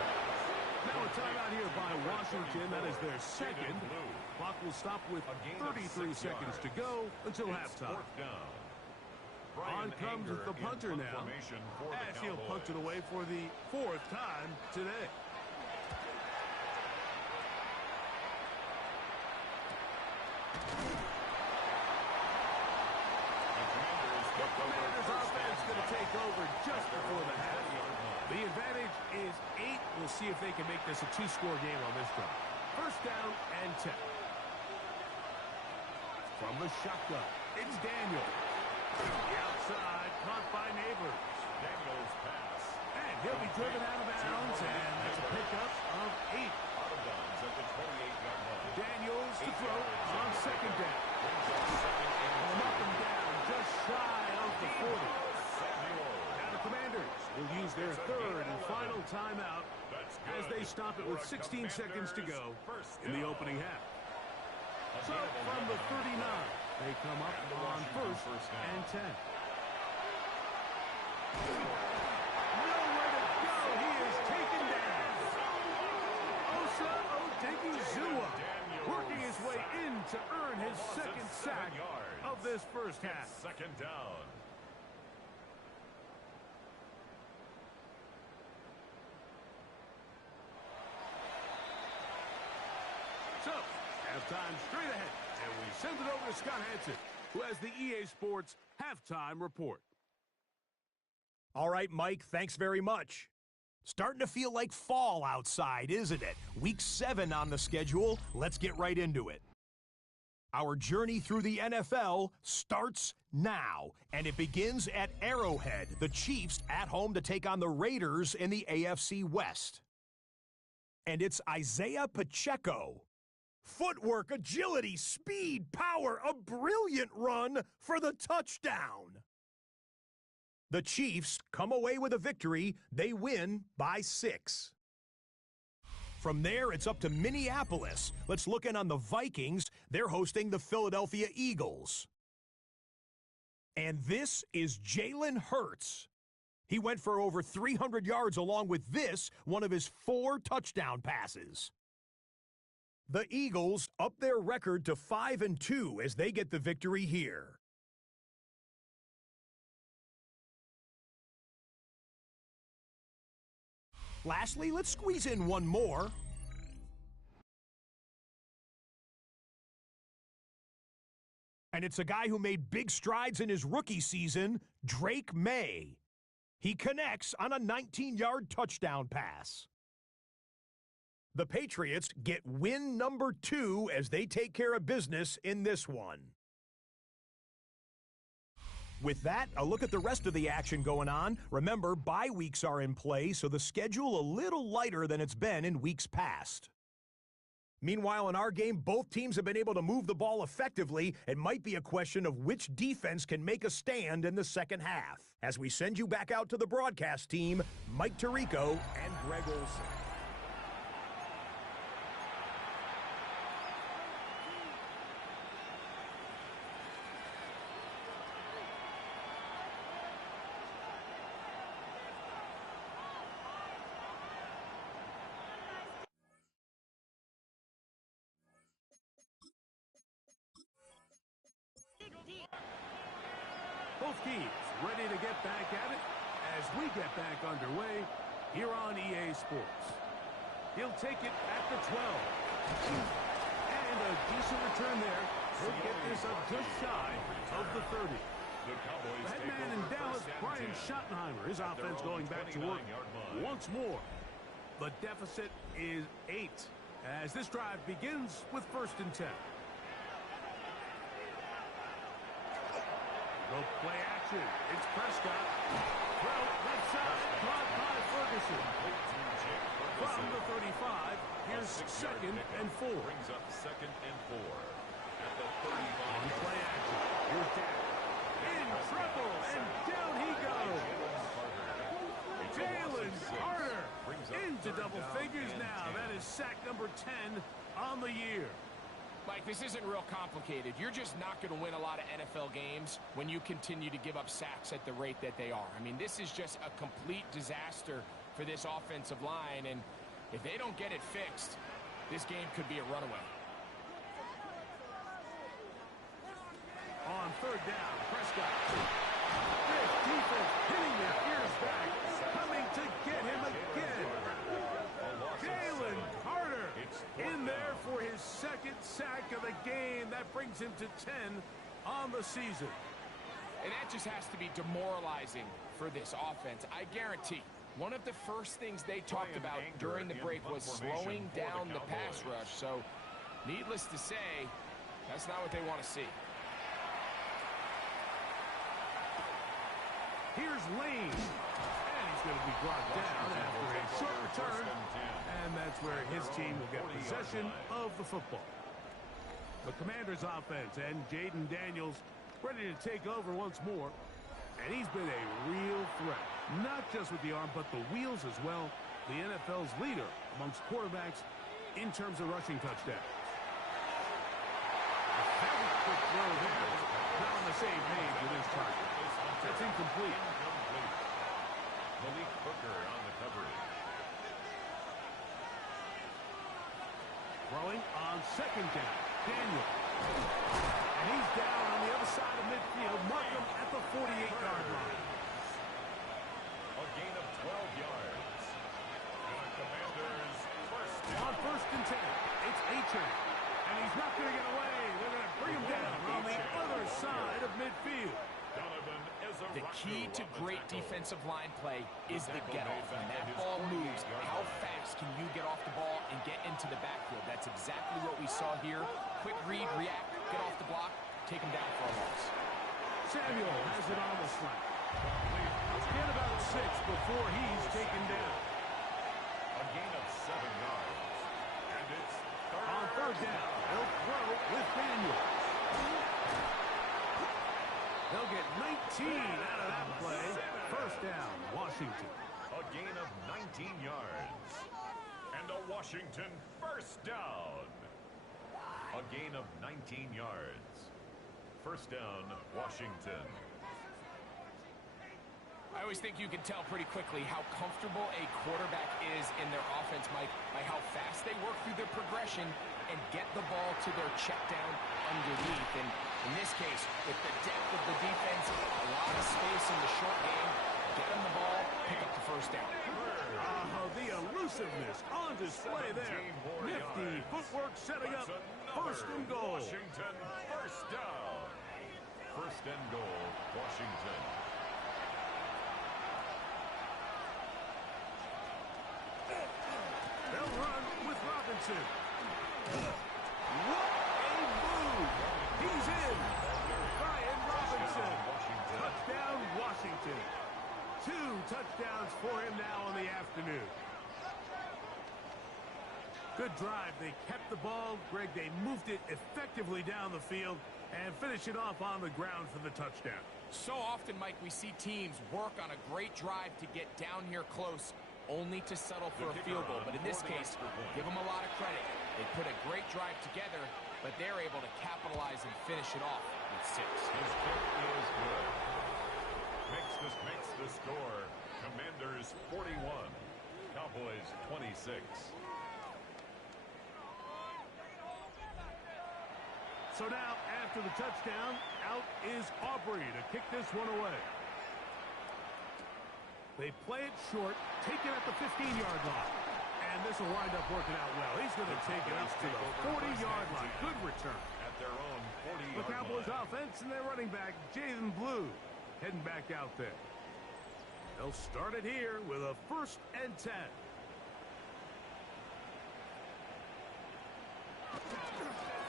Now a timeout here by Washington. That is their second. Clock will stop with 33 seconds to go until halftime. On comes the punter now, as he'll punt it away for the fourth time today. The Commanders offense going to take over just before the half. The advantage is 8. We'll see if they can make this a two-score game on this drive. First down and 10. From the shotgun, it's Daniel. The outside, caught by Neighbors. Daniels pass. And he'll be driven out of bounds, and that's a pickup of 8. Out of bounds at the 28-yard line. Daniels to throw on second down. And up and down, just shy of the 40. Now the Commanders will use their third and final timeout as they stop it with 16 seconds to go in the opening half. So from the 39, they come up on first and 10. Nowhere to go. He is taken down. Osa Odigizua working his way in to earn his second sack of this first half. Second down. So, halftime straight ahead, and we send it over to Scott Hansen, who has the EA Sports halftime report. All right, Mike, thanks very much. Starting to feel like fall outside, isn't it? Week 7 on the schedule. Let's get right into it. Our journey through the NFL starts now, and it begins at Arrowhead. The Chiefs at home to take on the Raiders in the AFC West. And it's Isaiah Pacheco. Footwork, agility, speed, power, a brilliant run for the touchdown. The Chiefs come away with a victory. They win by 6. From there, it's up to Minneapolis. Let's look in on the Vikings. They're hosting the Philadelphia Eagles. And this is Jalen Hurts. He went for over 300 yards along with this, one of his 4 touchdown passes. The Eagles up their record to 5-2 as they get the victory here. Lastly, let's squeeze in one more. And it's a guy who made big strides in his rookie season, Drake May. He connects on a 19-yard touchdown pass. The Patriots get win number 2 as they take care of business in this one. With that, a look at the rest of the action going on. Remember, bye weeks are in play, so the schedule a little lighter than it's been in weeks past. Meanwhile, in our game, both teams have been able to move the ball effectively. It might be a question of which defense can make a stand in the second half. As we send you back out to the broadcast team, Mike Tirico and Greg Olson. Both teams ready to get back at it as we get back underway here on EA Sports. He'll take it at the 12. And a decent return there. He'll get this up just shy of the 30. The head man in Dallas, Brian Schottenheimer, his offense going back to work once more. The deficit is 8 as this drive begins with first and 10. Play action. It's Prescott. Throw left side. Caught by Ferguson. From the 35, here's second and 4. Brings up second and 4 at the 35. On play action. Here's Dak. in trouble, and down he goes. Jalen Carter into double figures now. That is sack number 10 on the year. Mike, this isn't real complicated. You're just not going to win a lot of NFL games when you continue to give up sacks at the rate that they are. I mean, this is just a complete disaster for this offensive line, and if they don't get it fixed, this game could be a runaway. On third down, Prescott. This defense hitting their ears back, coming to get him again. Jalen Carter in there for his second sack of the game. That brings him to 10 on the season. And that just has to be demoralizing for this offense. I guarantee one of the first things they talked about during the break was slowing down the pass rush. So, needless to say, that's not what they want to see. Here's Lane. And he's going to be brought down after a short return. And that's where his team will get possession of the football. The Commanders' offense and Jaden Daniels ready to take over once more. And he's been a real threat. Not just with the arm, but the wheels as well. The NFL's leader amongst quarterbacks in terms of rushing touchdowns. A very quick throw there. Not on the same page with his target. That's incomplete. Malik Hooker on the coverage. Throwing on second down. Daniel. And he's down on the other side of midfield. Mark him at the 48-yard line. A gain of 12 yards. And the Commanders first down. On first and 10, it's Achan. And he's not going to get away. They're going to bring him down on the other side of midfield. The key to great defensive line play is the get-off. When that ball moves, how fast can you get off the ball and get into the backfield? That's exactly what we saw here. Quick read, react, get off the block, take him down for a loss. Samuel has it on the slant. Get about 6 before he's taken down. A gain of 7 yards. And it's on third down. He'll throw with Daniel. They'll get 19 out of that play. First down, Washington. A gain of 19 yards. And a Washington first down. A gain of 19 yards. First down, Washington. I always think you can tell pretty quickly how comfortable a quarterback is in their offense, Mike, by how fast they work through their progression and get the ball to their check down underneath. And in this case, with the depth of the defense, a lot of space in the short game, get them the ball, pick up the first down. The elusiveness on display there. Nifty footwork setting up first and goal. Washington first down. First and goal, Washington. They'll run with Robinson. What a move! He's in. Brian Robinson. Touchdown, Washington. 2 touchdowns for him now in the afternoon. Good drive. They kept the ball. Greg, they moved it effectively down the field and finish it off on the ground for the touchdown. So often, Mike, we see teams work on a great drive to get down here close, only to settle for a field goal. But in this case, give them a lot of credit. They put a great drive together, but they're able to capitalize and finish it off with 6. His kick is good. Makes the score. Commanders 41. Cowboys 26. So now, after the touchdown, out is Aubrey to kick this one away. They play it short, take it at the 15-yard line. And this will wind up working out well. He's going to take it up to the 40-yard line. Good return. At their own 40-yard line. The Cowboys offense and their running back, Jaden Blue, heading back out there. They'll start it here with a 1st and 10.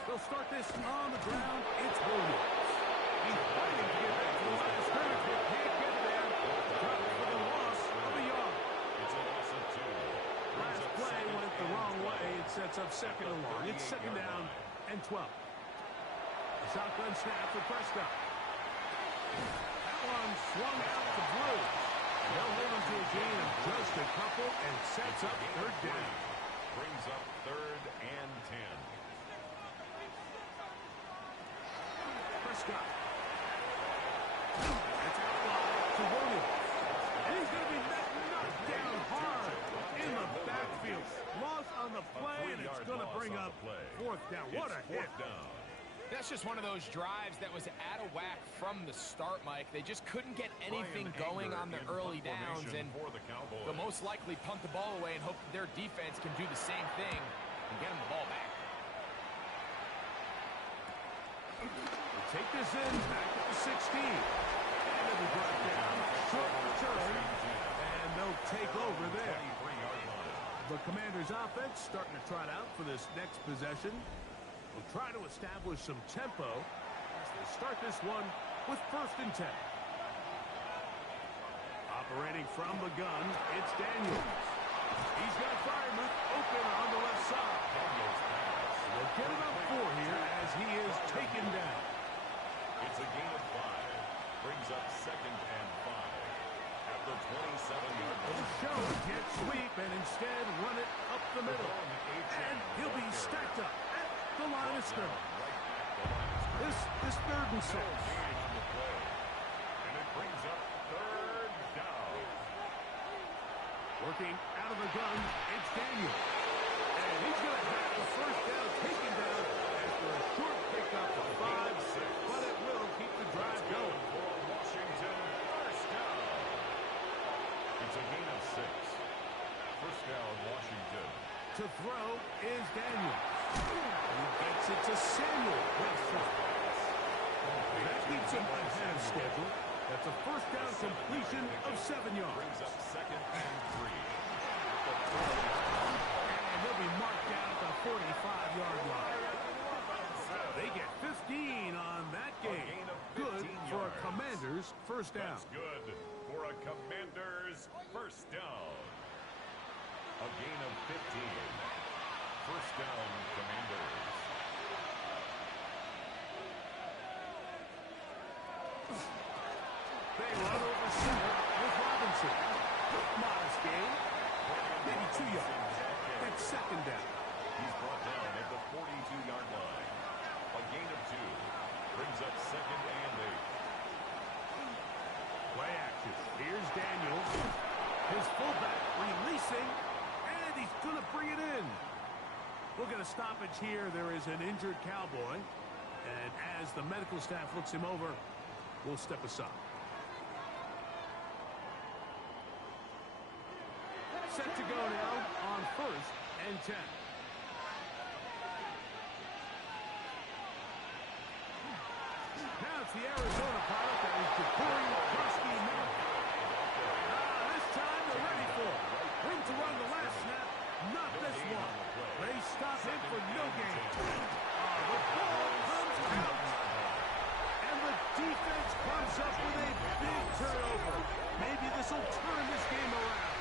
They'll start this on the ground. It's Williams. He's fighting to get back to the line of scrimmage, but can't get there. Dropped for the loss of a yard. It's a loss of 2. Last play went the wrong way. It sets up second and long. It's second down and 12. The shotgun snap for Prescott. That one swung out to Blues. They'll hold him to a gain of just a couple and sets up third down. Brings up 3rd and 10. Prescott. That's out wide to Williams. And he's going to be knocked down hard in the backfield. Loss on the play, and it's going to bring up 4th down. What a hit. That's just one of those drives that was out of whack from the start, Mike. They just couldn't get anything going on the early downs, and they'll most likely punt the ball away and hope that their defense can do the same thing and get them the ball back. We'll take this in back at the 16. And it'll be brought down. Short return, and they'll take over there. The Commanders' offense starting to trot out for this next possession. We'll try to establish some tempo as they start this one with 1st and 10. Operating from the gun, it's Daniels. He's got Fireman open on the left side. They'll get it up 4 here as he is taken down. It's a gain of 5. Brings up 2nd and 5. At the 27-yard line. The show can't sweep and instead run it up the middle. And he'll be stacked up at the line of scrimmage. This 3rd and 6. And it brings up 3rd down. Working out of the gun, it's Daniel. And he's going to have the 1st down taken down after a short pickup of 5, but it will keep the drive going. For Washington, 1st down. It's a gain of 6. 1st down, Washington. To throw is Daniel. He gets it to Samuel. That keeps him ahead of schedule. That's a 1st down completion of 7 yards. Brings up 2nd and 3. And he'll be marked down at the 45-yard line. They get 15 on that game. Good for a Commanders' 1st down. That's good for a Commanders' 1st down. A gain of 15. 1st down, Commanders. They run over center with Robinson. Modest gain. Maybe 2 yards. It's 2nd down. He's brought down at the 42-yard line. A gain of 2. Brings up 2nd and 8. Play action. Here's Daniels. His fullback releasing, and he's going to bring it in. We'll get a stoppage here. There is an injured Cowboy, and as the medical staff looks him over, we'll step aside. Set to go now on 1st and 10. Now it's the Arizona pilot that is deploying Husky now. This time they're ready for it. Room to run the last snap, not this one. They stop him for no gain. The ball comes out. And the defense comes up with a big turnover. Maybe this will turn this game around.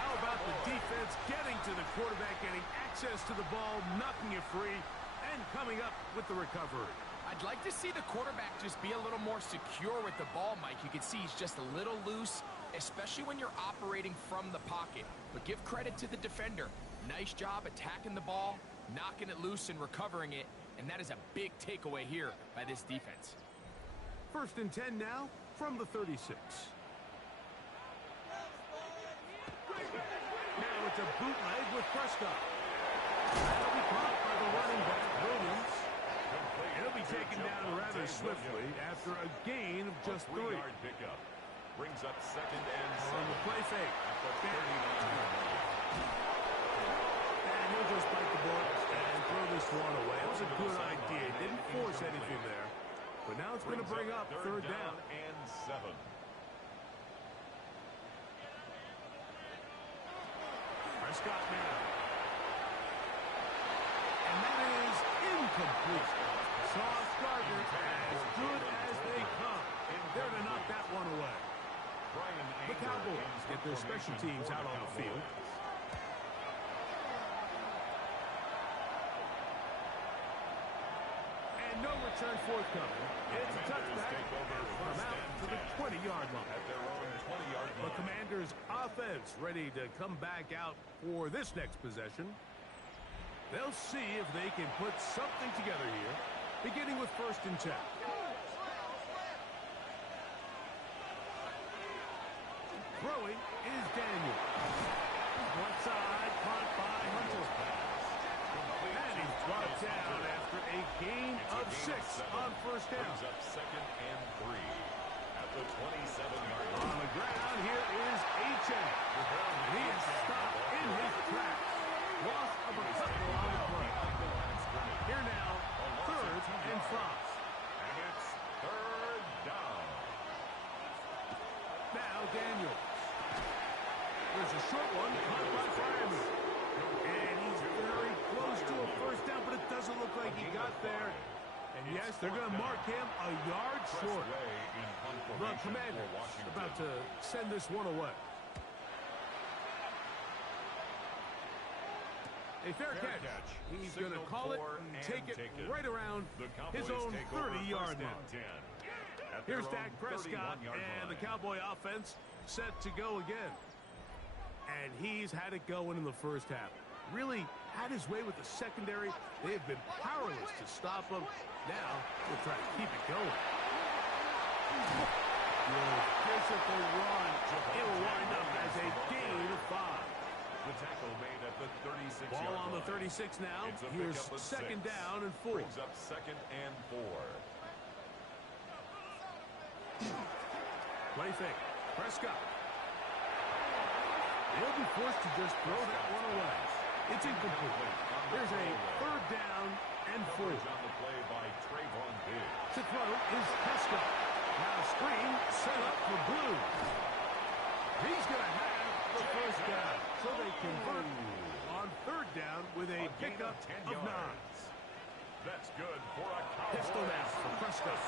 How about the defense getting to the quarterback, getting access to the ball, knocking it free, and coming up with the recovery? I'd like to see the quarterback just be a little more secure with the ball, Mike. You can see he's just a little loose, especially when you're operating from the pocket. But give credit to the defender. Nice job attacking the ball, knocking it loose and recovering it, and that is a big takeaway here by this defense. 1st and 10 now from the 36. Now it's a bootleg with Prescott. That'll be caught by the running back, Williams. He'll be taken down rather swiftly after a gain of just 3. 3-yard pickup. Brings up 2nd and 7. On the play fake. And he'll just bite the bullet and throw this one away. It was a good idea. Didn't force anything there. But now it's going to bring up 3rd down. And 7. Prescott now. And that is incomplete. Sauce Gardner as good as they come. There to knock that one away. The Cowboys get their special teams out on the field. And no return forthcoming. It's a touchback. Come out to the 20-yard line. At their own 20-yard line. The Commanders' offense ready to come back out for this next possession. They'll see if they can put something together here, beginning with 1st and 10. Throwing is Daniel. One side, caught by Hunter. And he's brought down after a gain of 6 on 1st down. Brings up 2nd and 3 at the 27-yard line. On the ground, here is H.A. He is stopped in his tracks. Loss of a couple on the play. Here now, 3rd and 5. And it's 3rd down. Now Daniels. There's a short one caught by Fireman. And he's very close to a 1st down, but it doesn't look like he got there. And yes, they're going to mark him a yard short. The Commanders about to send this one away. A fair catch. He's going to call it and take it right around his own 30-yard line. Here's Dak Prescott and the Cowboy offense set to go again. And he's had it going in the 1st half. Really had his way with the secondary. They have been powerless to stop him. Now we'll try to keep it going. Physical run. It'll wind up as a gain of 5. The tackle made at the 36-yard line. Ball on the 36 now. Here's 2nd down and 4. Brings up 2nd and 4. Play fake. Prescott. They'll be forced to just throw that one away. It's incomplete. There's a 3rd down and 4. On the play by Trayvon Diggs. To throw is Prescott. Now screen set up for Blue. He's going to have the 1st down. So they convert on 3rd down with a pickup of 9. That's good for a Cowboy. Pistol now for Prescott.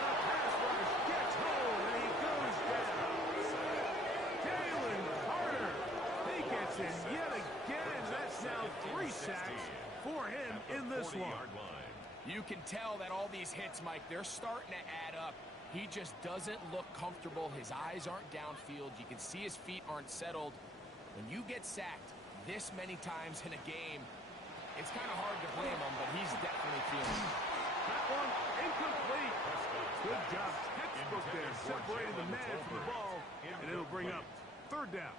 The pass rush gets home and he goes down. Jalen Carter. He gets in yet again. That's now 3 sacks for him in this one. You can tell that all these hits, Mike, they're starting to add up. He just doesn't look comfortable. His eyes aren't downfield. You can see his feet aren't settled. When you get sacked this many times in a game, it's kind of hard to blame him, but he's definitely feeling it. That one incomplete. Good job. Textbook there, separating the man from the ball, and it'll bring up 3rd down.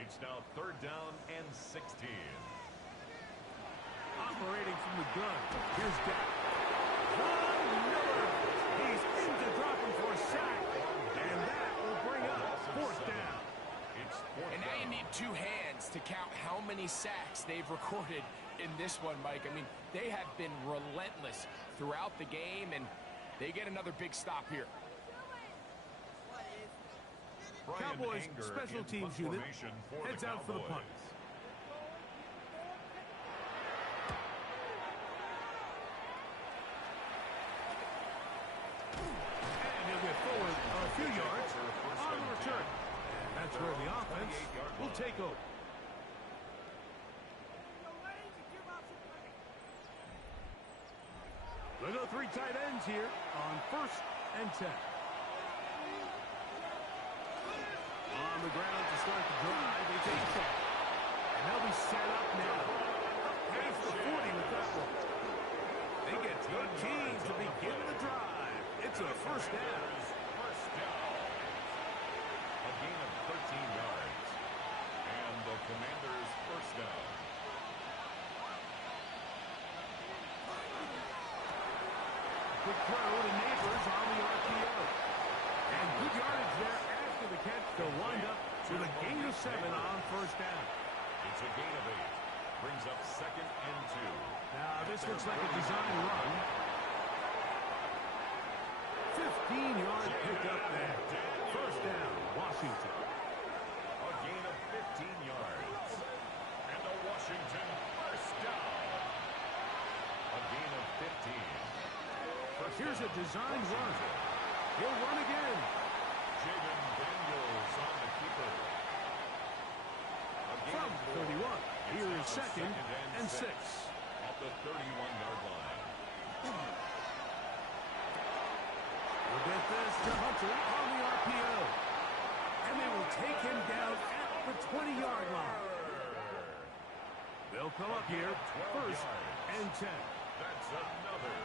It's now 3rd down and 16. Operating from the gun. Here's Dak. Von Miller. He's in to drop him for a sack, and that will bring up 4th down. And now you need 2 hands to count how many sacks they've recorded in this one, Mike. I mean, they have been relentless throughout the game, and they get another big stop here. Cowboys special teams unit heads out for the punt. And he'll get forward a few yards on the return. And that's where the offense will take over. They'll go 3 tight ends here on 1st and 10. On the ground to start the drive, it's H.A. And they'll be set up now. Up past the 40 with that one. They get 13 to begin the drive. It's a 1st down. A gain of 13 yards. And the Commanders' 1st down. Quick throw to Neighbors on the RPO. And good yardage there after the catch to wind up with a gain of 7 on 1st down. It's a gain of 8. Brings up 2nd and 2. Now this looks like a design run. 15-yard pickup there. 1st down, Washington. A gain of 15 yards. And a Washington 1st down. A gain of 15. Here's a design run. He'll run again. Jaden Daniels on the keeper. From 31. Here is 2nd and 6. At the 31-yard line. We'll get this to Hunter on the RPO. And they will take him down at the 20-yard line. They'll come up here, first and 10. That's another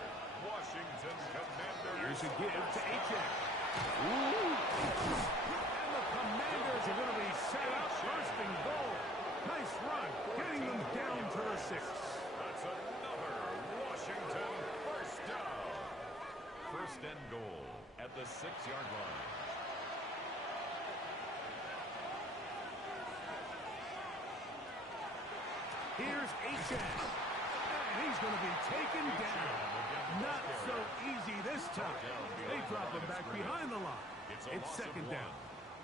Washington Commanders. Here's a give to H.A. Ooh. And the Commanders are going to be set up first and goal. Nice run, getting them down to the 6. That's another Washington first down. First and goal at the 6-yard line. Here's H.A. And he's going to be taken down. Not so easy this time. They drop him back behind the line. It's second down.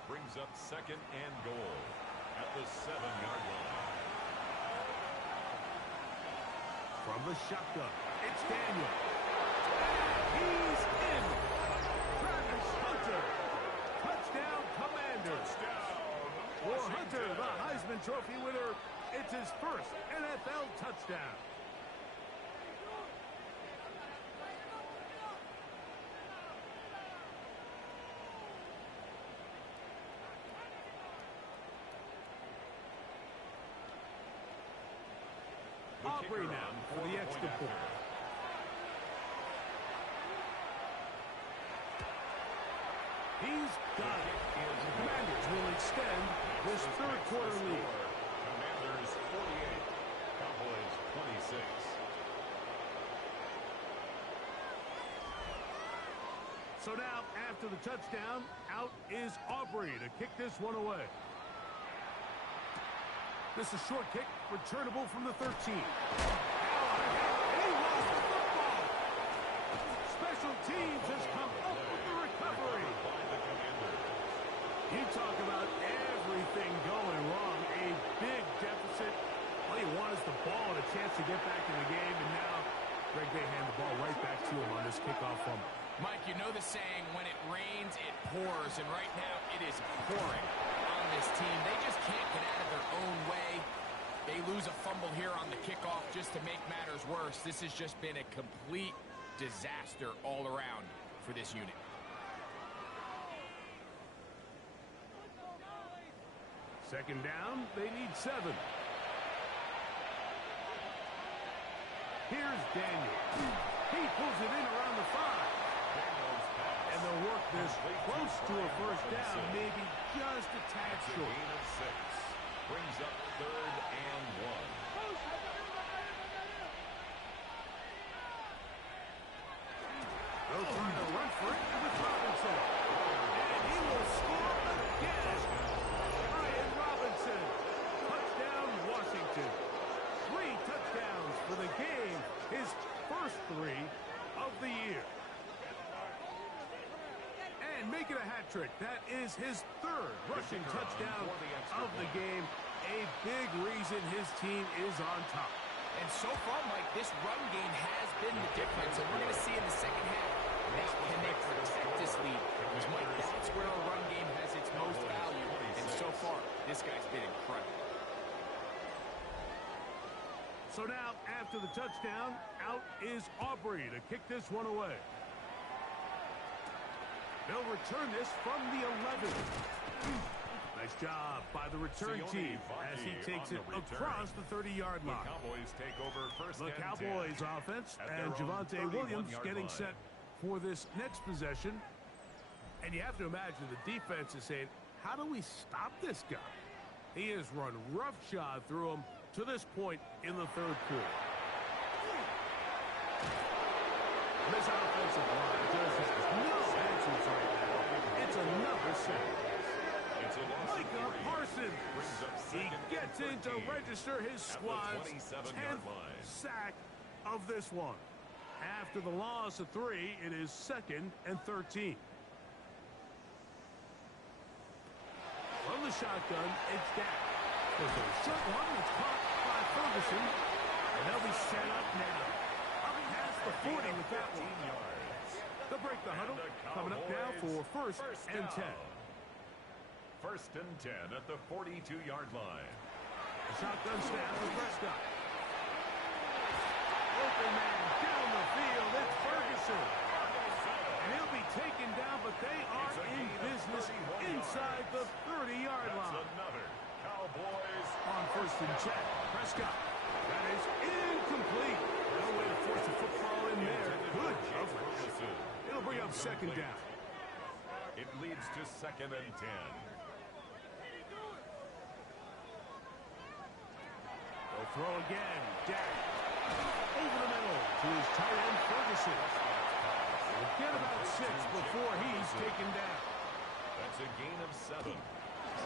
Brings up second and goal at the 7-yard line. From the shotgun, it's Daniel. He's in. Travis Hunter. Touchdown, Commanders. For Hunter, the Heisman Trophy winner, it's his first NFL touchdown. Aubrey now for the extra point. He's got it. The Commanders will extend this third quarter lead. Commanders 48, Cowboys 26. So now, after the touchdown, out is Aubrey to kick this one away. This is a short kick, returnable from the 13. He lost the football. Special teams has come up with the recovery. You talk about everything going wrong. A big deficit. All you want is the ball and a chance to get back in the game. And now, Greg, they hand the ball right back to him on this kickoff fumble. Mike, you know the saying, when it rains, it pours. And right now, it is pouring on this team. They just can't get out of their own way. They lose a fumble here on the kickoff just to make matters worse. This has just been a complete disaster all around for this unit. Second down, they need 7. Here's Daniel. He pulls it in around the 5. And they'll work this close to a first down, maybe just a tad short. Gain of 6. Brings up third and 1. They'll try to run for it with Robinson. And he will score again. Brian Robinson. Touchdown, Washington. 3 touchdowns for the game. His first 3 of the year. And making a hat trick. That is his 3rd rushing touchdown of the game. A big reason his team is on top. And so far, Mike, this run game has been the difference. And we're going to see in the second half, can they protect this lead? Because, Mike, that's where a run game has its most value. And so far, this guy's been incredible. So now, after the touchdown, out is Aubrey to kick this one away. They'll return this from the 11. Nice job by the return team as he takes it across the 30-yard line. The Cowboys take over first The and Cowboys 10 offense at and their own Javonte Williams 31-yard getting line. set for this next possession. And you have to imagine the defense is saying, how do we stop this guy? He has run roughshod through him to this point in the third quarter. This offensive line just has no answers right now. It's another sack. Micah Parsons. He gets in to register his squad's 10th sack of this one. After the loss of 3, it is 2nd and 13. From the shotgun, it's Dak. There's a short one that's caught by Ferguson. And they'll be set up now. Up past the 40 with that one. They'll break the huddle. Coming up now for first and 10. First and 10 at the 42-yard line. The shotgun snap with Prescott. Open man down the field. It's Ferguson. And he'll be taken down, but they are in business inside the 30-yard line. Another Cowboys On first and 10, Prescott. That is incomplete. No way to force the football in there. Good coverage. It'll bring up second down. It leads to 2nd and 10. They'll throw again. Dak. Over the middle to his tight end, Ferguson. We'll get about 6 before he's taken down. That's a gain of 7.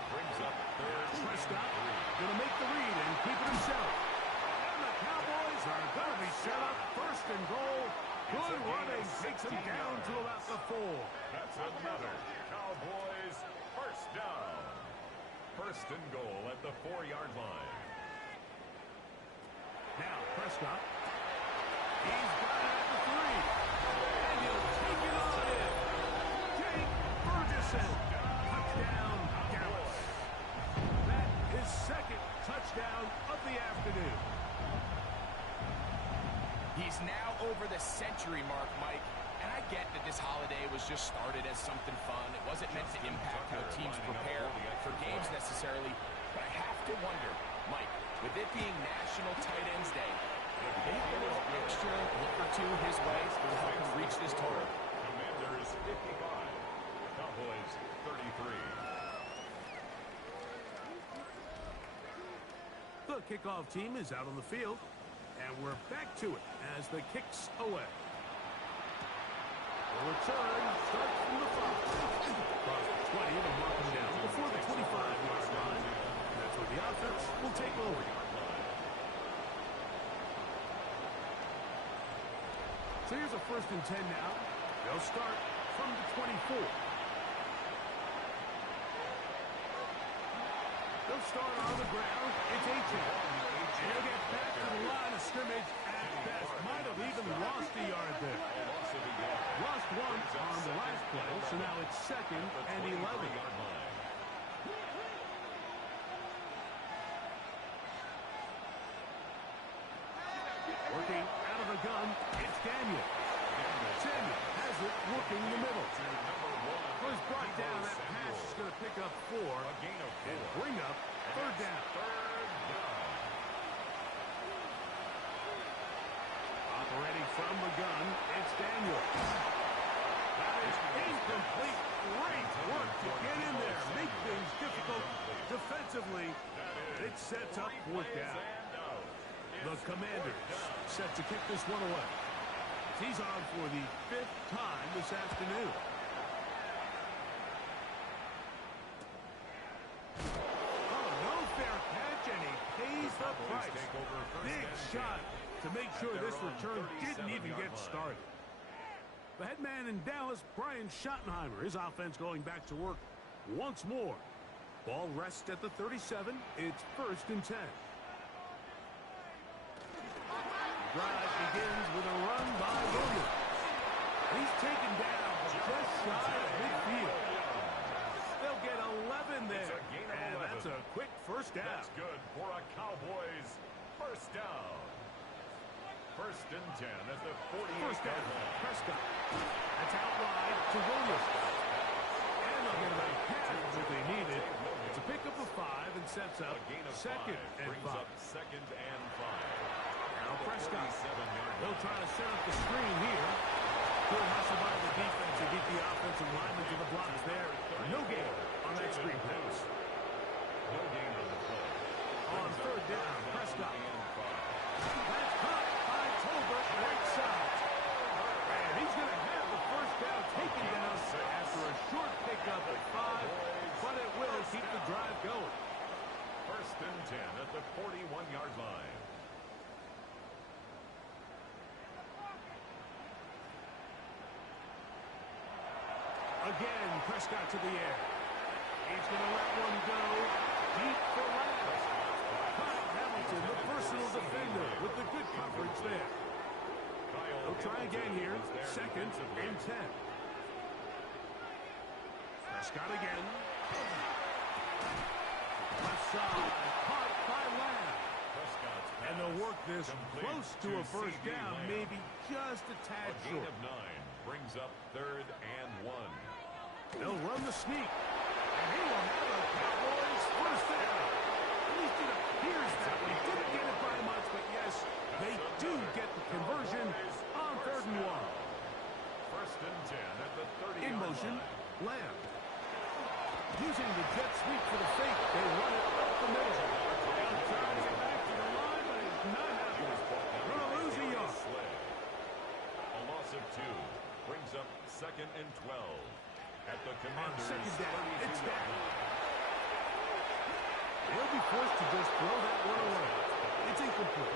Brings up 3rd. Prescott going to make the read and keep it himself. And the Cowboys are going to be set up first and goal. Good running takes him down to about the 4. That's another Cowboys first down. First and goal at the 4-yard line. Now Prescott. He's got it at the 3. And he'll take it on in. Jake Ferguson. Touchdown, Dallas. That is second touchdown of the afternoon. He's now over the century mark, Mike. And I get that this holiday was just started as something fun. It wasn't meant to impact how teams prepare for games necessarily. But I have to wonder, Mike, with it being National Tight Ends Day, maybe a little extra look or two his way will help him reach this total. Commanders 55. Cowboys 33. The kickoff team is out on the field, and we're back to it as the kick's away. The return starts from the 5. Across the 20, to mark him down before the 25-yard line. That's where the offense will take over. So here's a first and 10 now. They'll start from the 24. They'll start on the ground. It's 18. And he'll get back to the line of scrimmage at best. Might have even lost a yard there. Lost 1 on the last play, so now it's 2nd and 11. Working out of the gun, it's Daniel. Samuel has it working the middle. Was brought down. That pass is going to pick up 4 and bring up 3rd down. Operating from the gun, it's Daniel. That is incomplete. Great work to get in there, make things difficult defensively. It sets up 4th down. The Commanders set to kick this one away. He's on for the 5th time this afternoon. Oh, no fair catch, and he pays the price. Big shot to make sure this return didn't even get started. The head man in Dallas, Brian Schottenheimer, his offense going back to work once more. Ball rests at the 37. It's 1st and 10. Drive begins with a run by Williams. He's taken down just shy of midfield. They'll get 11 there, and that's a quick first down. That's good for a Cowboys first down. 1st and 10 at the 48-yard line. Prescott. That's out wide to Williams. And they'll get about half of what they needed. It's a pickup of 5 and sets up 2nd and 5. Second and 5. Now Prescott. They'll try to set up the screen here. Good hustle by the defense to get the offensive lineman to the blocks there. No gain on that screen pass. No gain on the play. On 3rd down, Prescott. That's caught by Tolbert right side. And he's going to have the first down taken down after a short pickup at 5, but it will keep the drive going. 1st and 10 at the 41-yard line. Again, Prescott to the air. He's going to let one go deep for last. Hamilton, the personal defender, with the good coverage there. They'll try again here. 2nd and 10. Prescott again. Left side, caught by Lamb. And they'll work this close to a first down, maybe just a tad Gain short. of 9 brings up 3rd and 1. They'll run the sneak. And he will have a Cowboys first down. At least it appears that way. Didn't get it by much, but yes, they do get the conversion on 3rd and 1. 1st and 10 at the 30-yard In motion, line. Lamb. Using the jet sweep for the fake, they run it up the middle. They'll try to get back to the line, but it's not happening. Going to lose a yard. A loss of 2 brings up 2nd and 12 at the Commanders' 2nd down, it's 32-yard down. line. They'll be forced to just throw that one away. It's incomplete.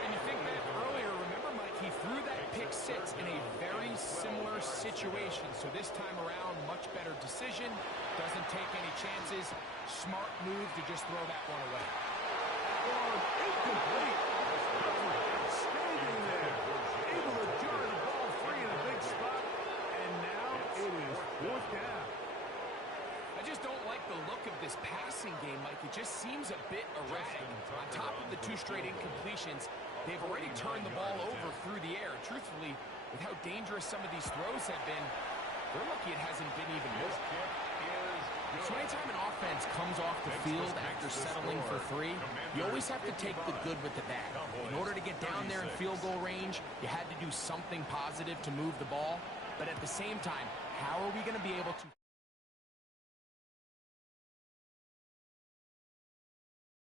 And you think back earlier, remember, Mike, he threw that pick six in a very similar situation. So this time around, much better decision. Doesn't take any chances. Smart move to just throw that one away. Incomplete. Standing there. Able to jar the ball free in a big spot. And now it is 4th down. I just don't like the look of this passing game, Mike. It just seems a bit erratic. On top of the 2 straight incompletions, they've already turned the ball over through the air. Truthfully, with how dangerous some of these throws have been, they're lucky it hasn't been even more. So anytime an offense comes off the field after settling for 3, you always have to take the good with the bad. In order to get down there in field goal range, you had to do something positive to move the ball. But at the same time, how are we going to be able to